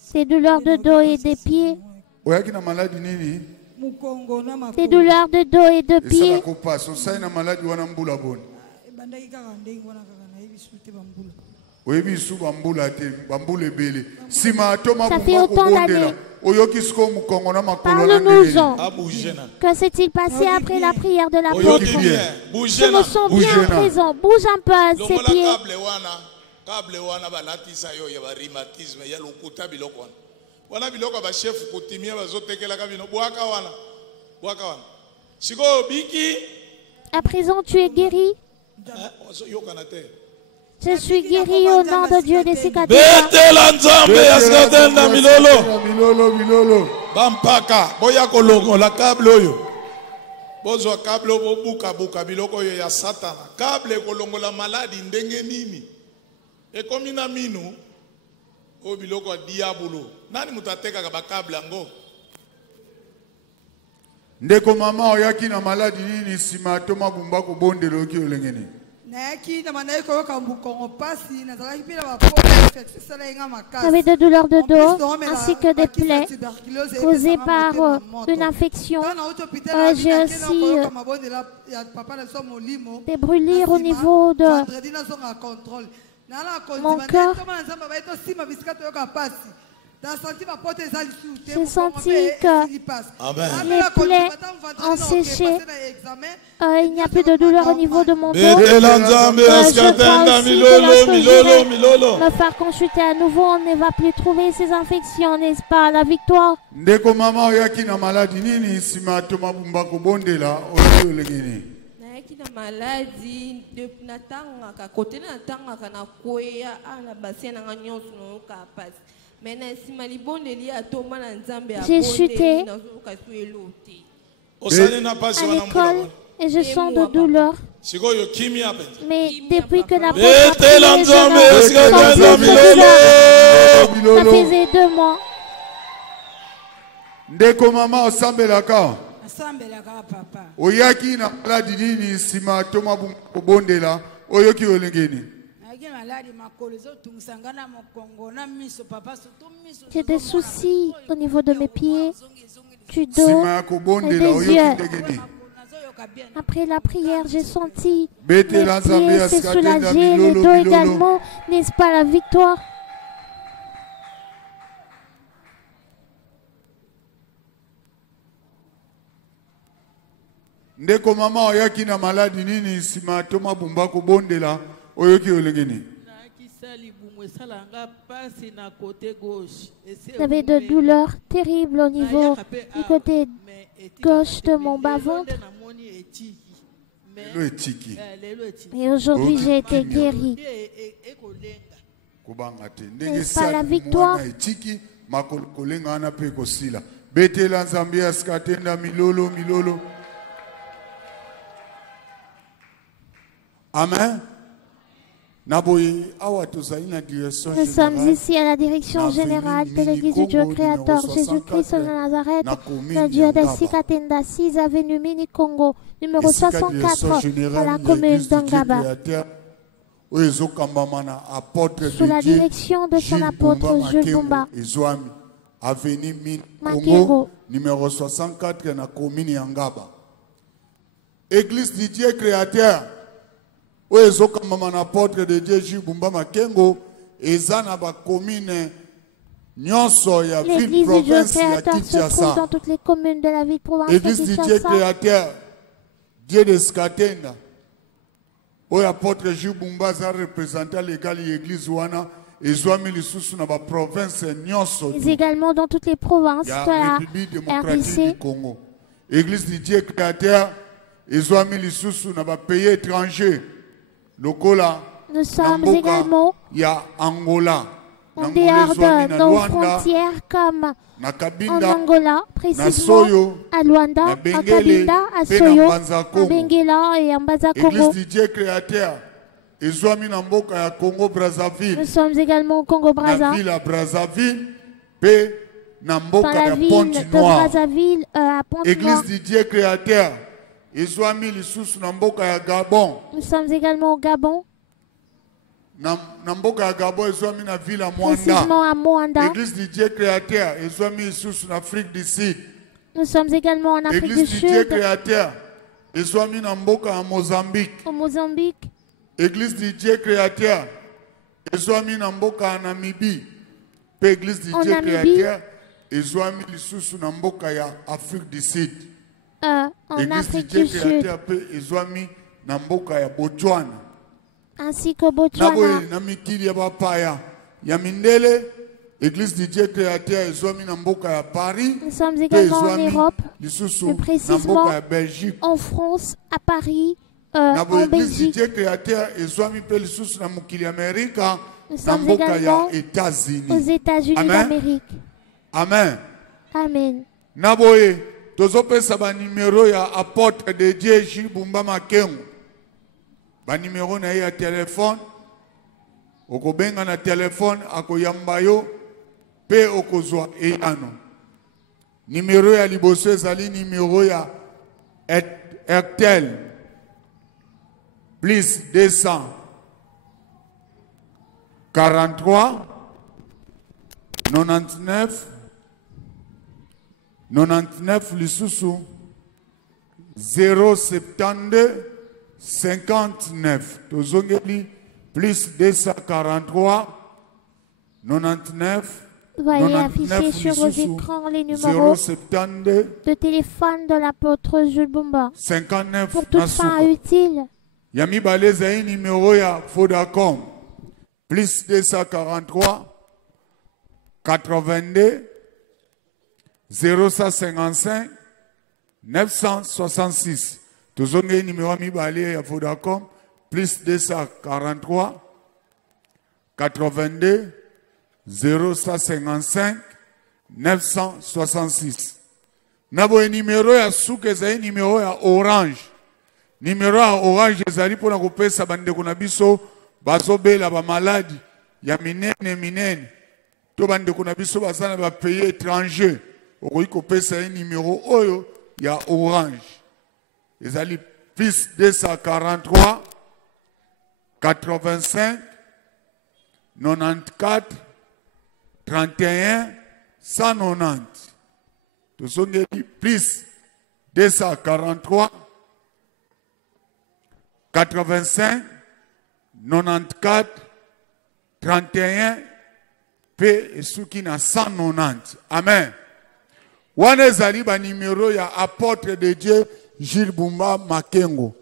Ces douleurs de dos et des pieds. Oyaki na maladi nini? Ces douleurs de dos et de pieds. Ça fait autant d'années. Parle-nous-en. Que s'est-il passé après la prière de l'apôtre? Je me sens bien à présent. Bouge un peu à ses pieds. Wana biloko ba chef kutimia bazotekelaka bino bwaka wana siko biki. À présent tu es guéri. Je suis guéri au nom de Dieu des cicatrices. Betela nzambe yaskatenda milolo bampaka boya kolongo la câble oyo bozo câble obuka buka biloko yo ya satana câble kolongo la maladie ndenge nini ekomina minu o biloko diabolo nani mutateka ka bakable ngo. Ndeko mama oyaki na maladi nini sima toma bumba ko bondelo ki olengeni. J'avais des douleurs de dos ainsi que des plaies causées par une infection. J'ai aussi des brûlures au niveau de mon cœur. J'ai senti que les plaies ont séché. Il n'y a plus de douleur au niveau de mon dos. Je dois aussi me faire consulter à nouveau. On ne va plus trouver ces infections, n'est-ce pas? La victoire. Maladie de natanga côté natanga na koya ana bassin na nyonso no ka passe maintenant si malibonde li atoma na nzambe ya j'ai chuté à l'école et je sens de douleur. Mais depuis que la porte ça faisait 2 mois. Ndeko mama osambelaka. Oyaki na maladi nini sima toma bondela oyoki olengeni. J'ai des soucis au niveau de mes pieds, du dos et des yeux. Après la prière, j'ai senti mes pieds se soulager, le dos également. N'est-ce pas la victoire? Ndeko mama oyaki na maladi nini sima toma bumba ko bondela oyoki olengeni. J'avais de douleurs terribles au niveau du côté gauche de mon bas-ventre. Et aujourd'hui j'ai été guéri. N'est-ce pas la victoire? Amen. Nous sommes ici à la direction générale de l'Église du Dieu créateur Jésus-Christ de Nazareth, le Dieu des Sikatenda 6 avenue Mini Congo, numéro 64 à la commune d'Angaba. Sous la direction de son apôtre Jules Bumba. Avenue Mini Congo, numéro 64 à la commune d'Angaba. Église du Dieu créateur. Apôtre de Dieu Jules Bumba Makengo ezana ba commune nyonso ya ville province ya Kinshasa. Dans toutes les communes de la ville province Église du Dieu créateur Dieu de Skatenda. Apôtre Jules Bumba a représenté l'égal l'église wana mais également dans toutes les provinces de la RDC. Église du Dieu créateur, ezwami lisusu na ba pays étrangers. Lokola nous sommes également Angola, en dehors de nos frontières comme en Angola, précisément à Luanda, à Cabinda, à Soyo, à Benguela et en Baza-Congo. Nous sommes également au Congo-Brazza. Dans la ville de Brazzaville à Pointe-Noire. Église du Dieu créateur. Nous sommes également au Gabon. Précisément à Moanda. Église du Dieu créateur. En Afrique du Sud. Nous sommes également en Afrique du Sud. Église du Dieu créateur. En Mozambique. Au Mozambique. Église du Dieu créateur. En Namibie. Église du Dieu créateur. En Afrique du Sud. En Afrique du Sud. Ainsi qu'au Botswana. Église du Dieu créateur à Paris. Nous sommes également en Europe, plus précisément en France, à Paris, en Belgique. Nous sommes également aux États-Unis d'Amérique. Amen. Amen. Naboye, tozopesa ba numéro ya apôtre de Dieu Jules Bumba Makengo. Ba numéro na ya téléphone. Okobenga na téléphone akoyamba yo pe okozwa eyano. Numéro ya liboso ezali numéro ya Airtel plus 243 99 lisusu 072 59 tozongeli plus 243 99. Voyez afficher sur vos écrans les numéros de téléphone de l'apôtre Jules Bumba. 59 pour toute fin utile. Yami baleza yi numéro ya Vodacom plus 243 82 055 966. Tozonge numéro mibale ya Vodacom plus 243 82 055 966. Nabo numéro ya suke za numéro ya Orange. Numéro ya Orange ezali pona kopesa bandeko na biso bazobela ba maladi ya minene. To bandeko na biso bazana ba pays étranger. Okoki kopesa numéro oyo ya Orange. Ezali plus 243 85 94 31 190. Tozongeli plus 243 85 94 31 P esuki na 190. Amen. Wana ezali ba numéro ya apôtre de Dieu Jules Bumba Makengo.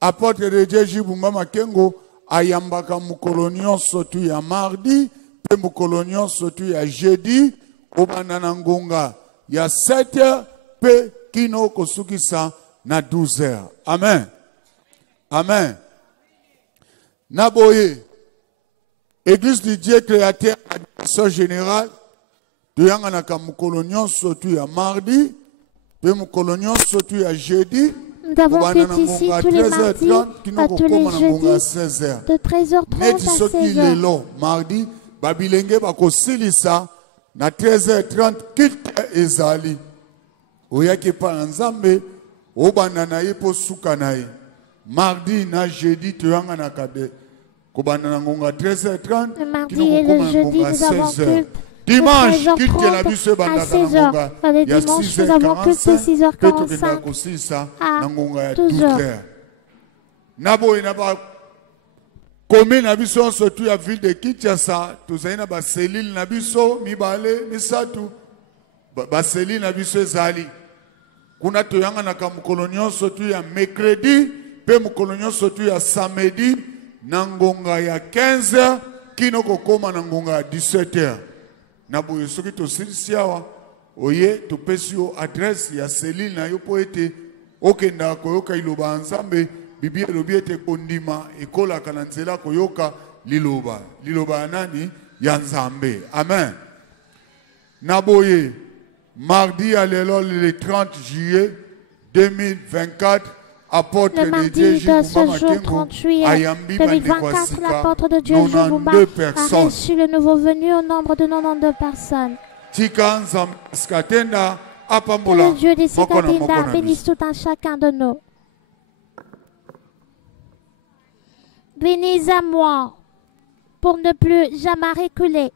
Apôtre de Dieu Jules Bumba Makengo ayambaka mukolo nyonso tu ya mardi pe mukolo nyonso tu ya jeudi obanda na ngonga ya 7h pe kino kosukisa na 12h. Amen. Amen. Naboye, Église du Dieu créateur à direction générale, tu y as un colonion surtout à mardi, puis mon colonion surtout à jeudi. Nous avons fait ici tous les mardis, à tous les jeudis, de 13h30 à 16h. Mardi, Babilenge bakosilisa na 13h30 kilte ezali. Oyaki pa nzambe, obana na ye po suka na ye. Mardi na jeudi tu as un kade. Kobana na ngonga 13h30. Le mardi et le jeudi nous avons culte. Dimanche, quitte la bus à 16h. Le dimanche, nous avons culte de 6h45 à 12h. Nabo inaba commune na biso surtout la ville de Kinshasa, tuzaina ba selile na biso mibale misatu. Ba selile na biso ezali. Kuna toyanga na kamkolonyo surtout ya mercredi, pe mkolonyo surtout ya samedi na ngonga ya 15h kino kokoma na ngonga 17h. Na boye soki to silisiawa oye to pesio adresse ya Céline na yo po ete okenda koyoka iloba nzambe Bibi elobi ete kondima ekola kana nzela koyoka liloba nani ya nzambe. Amen. Naboye mardi à le 30 juillet 2024 le mardi de ce jour 30 juillet 2024, l'apôtre de Dieu Jubumba a reçu le nouveau venu au nombre de 92 personnes. Que le Dieu des Sikatenda bénisse tout un chacun de nous. Venez à moi pour ne plus jamais reculer.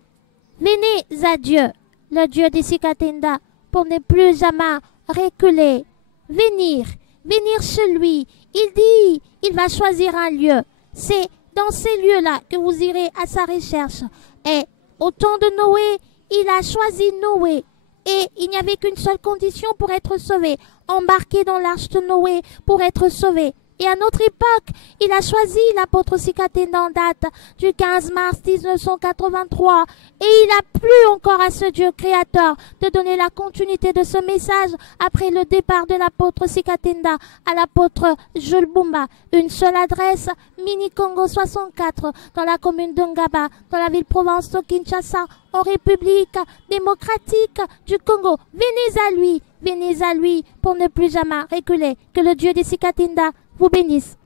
Venez à Dieu, le Dieu des Sikatenda, pour ne plus jamais reculer. Venir chez lui. Il dit, il va choisir un lieu. C'est dans ces lieux-là que vous irez à sa recherche. Et au temps de Noé, il a choisi Noé. Et il n'y avait qu'une seule condition pour être sauvé. Embarquer dans l'arche de Noé pour être sauvé. Et à notre époque, il a choisi l'apôtre Sikatenda en date du 15 mars 1983. Et il a plu encore à ce Dieu créateur de donner la continuité de ce message après le départ de l'apôtre Sikatenda à l'apôtre Jules Bumba. Une seule adresse, Mini Congo 64, dans la commune de Ngaba, dans la ville-province de Kinshasa, en République démocratique du Congo. Venez à lui pour ne plus jamais reculer. Que le Dieu des Sikatenda vous bénisse.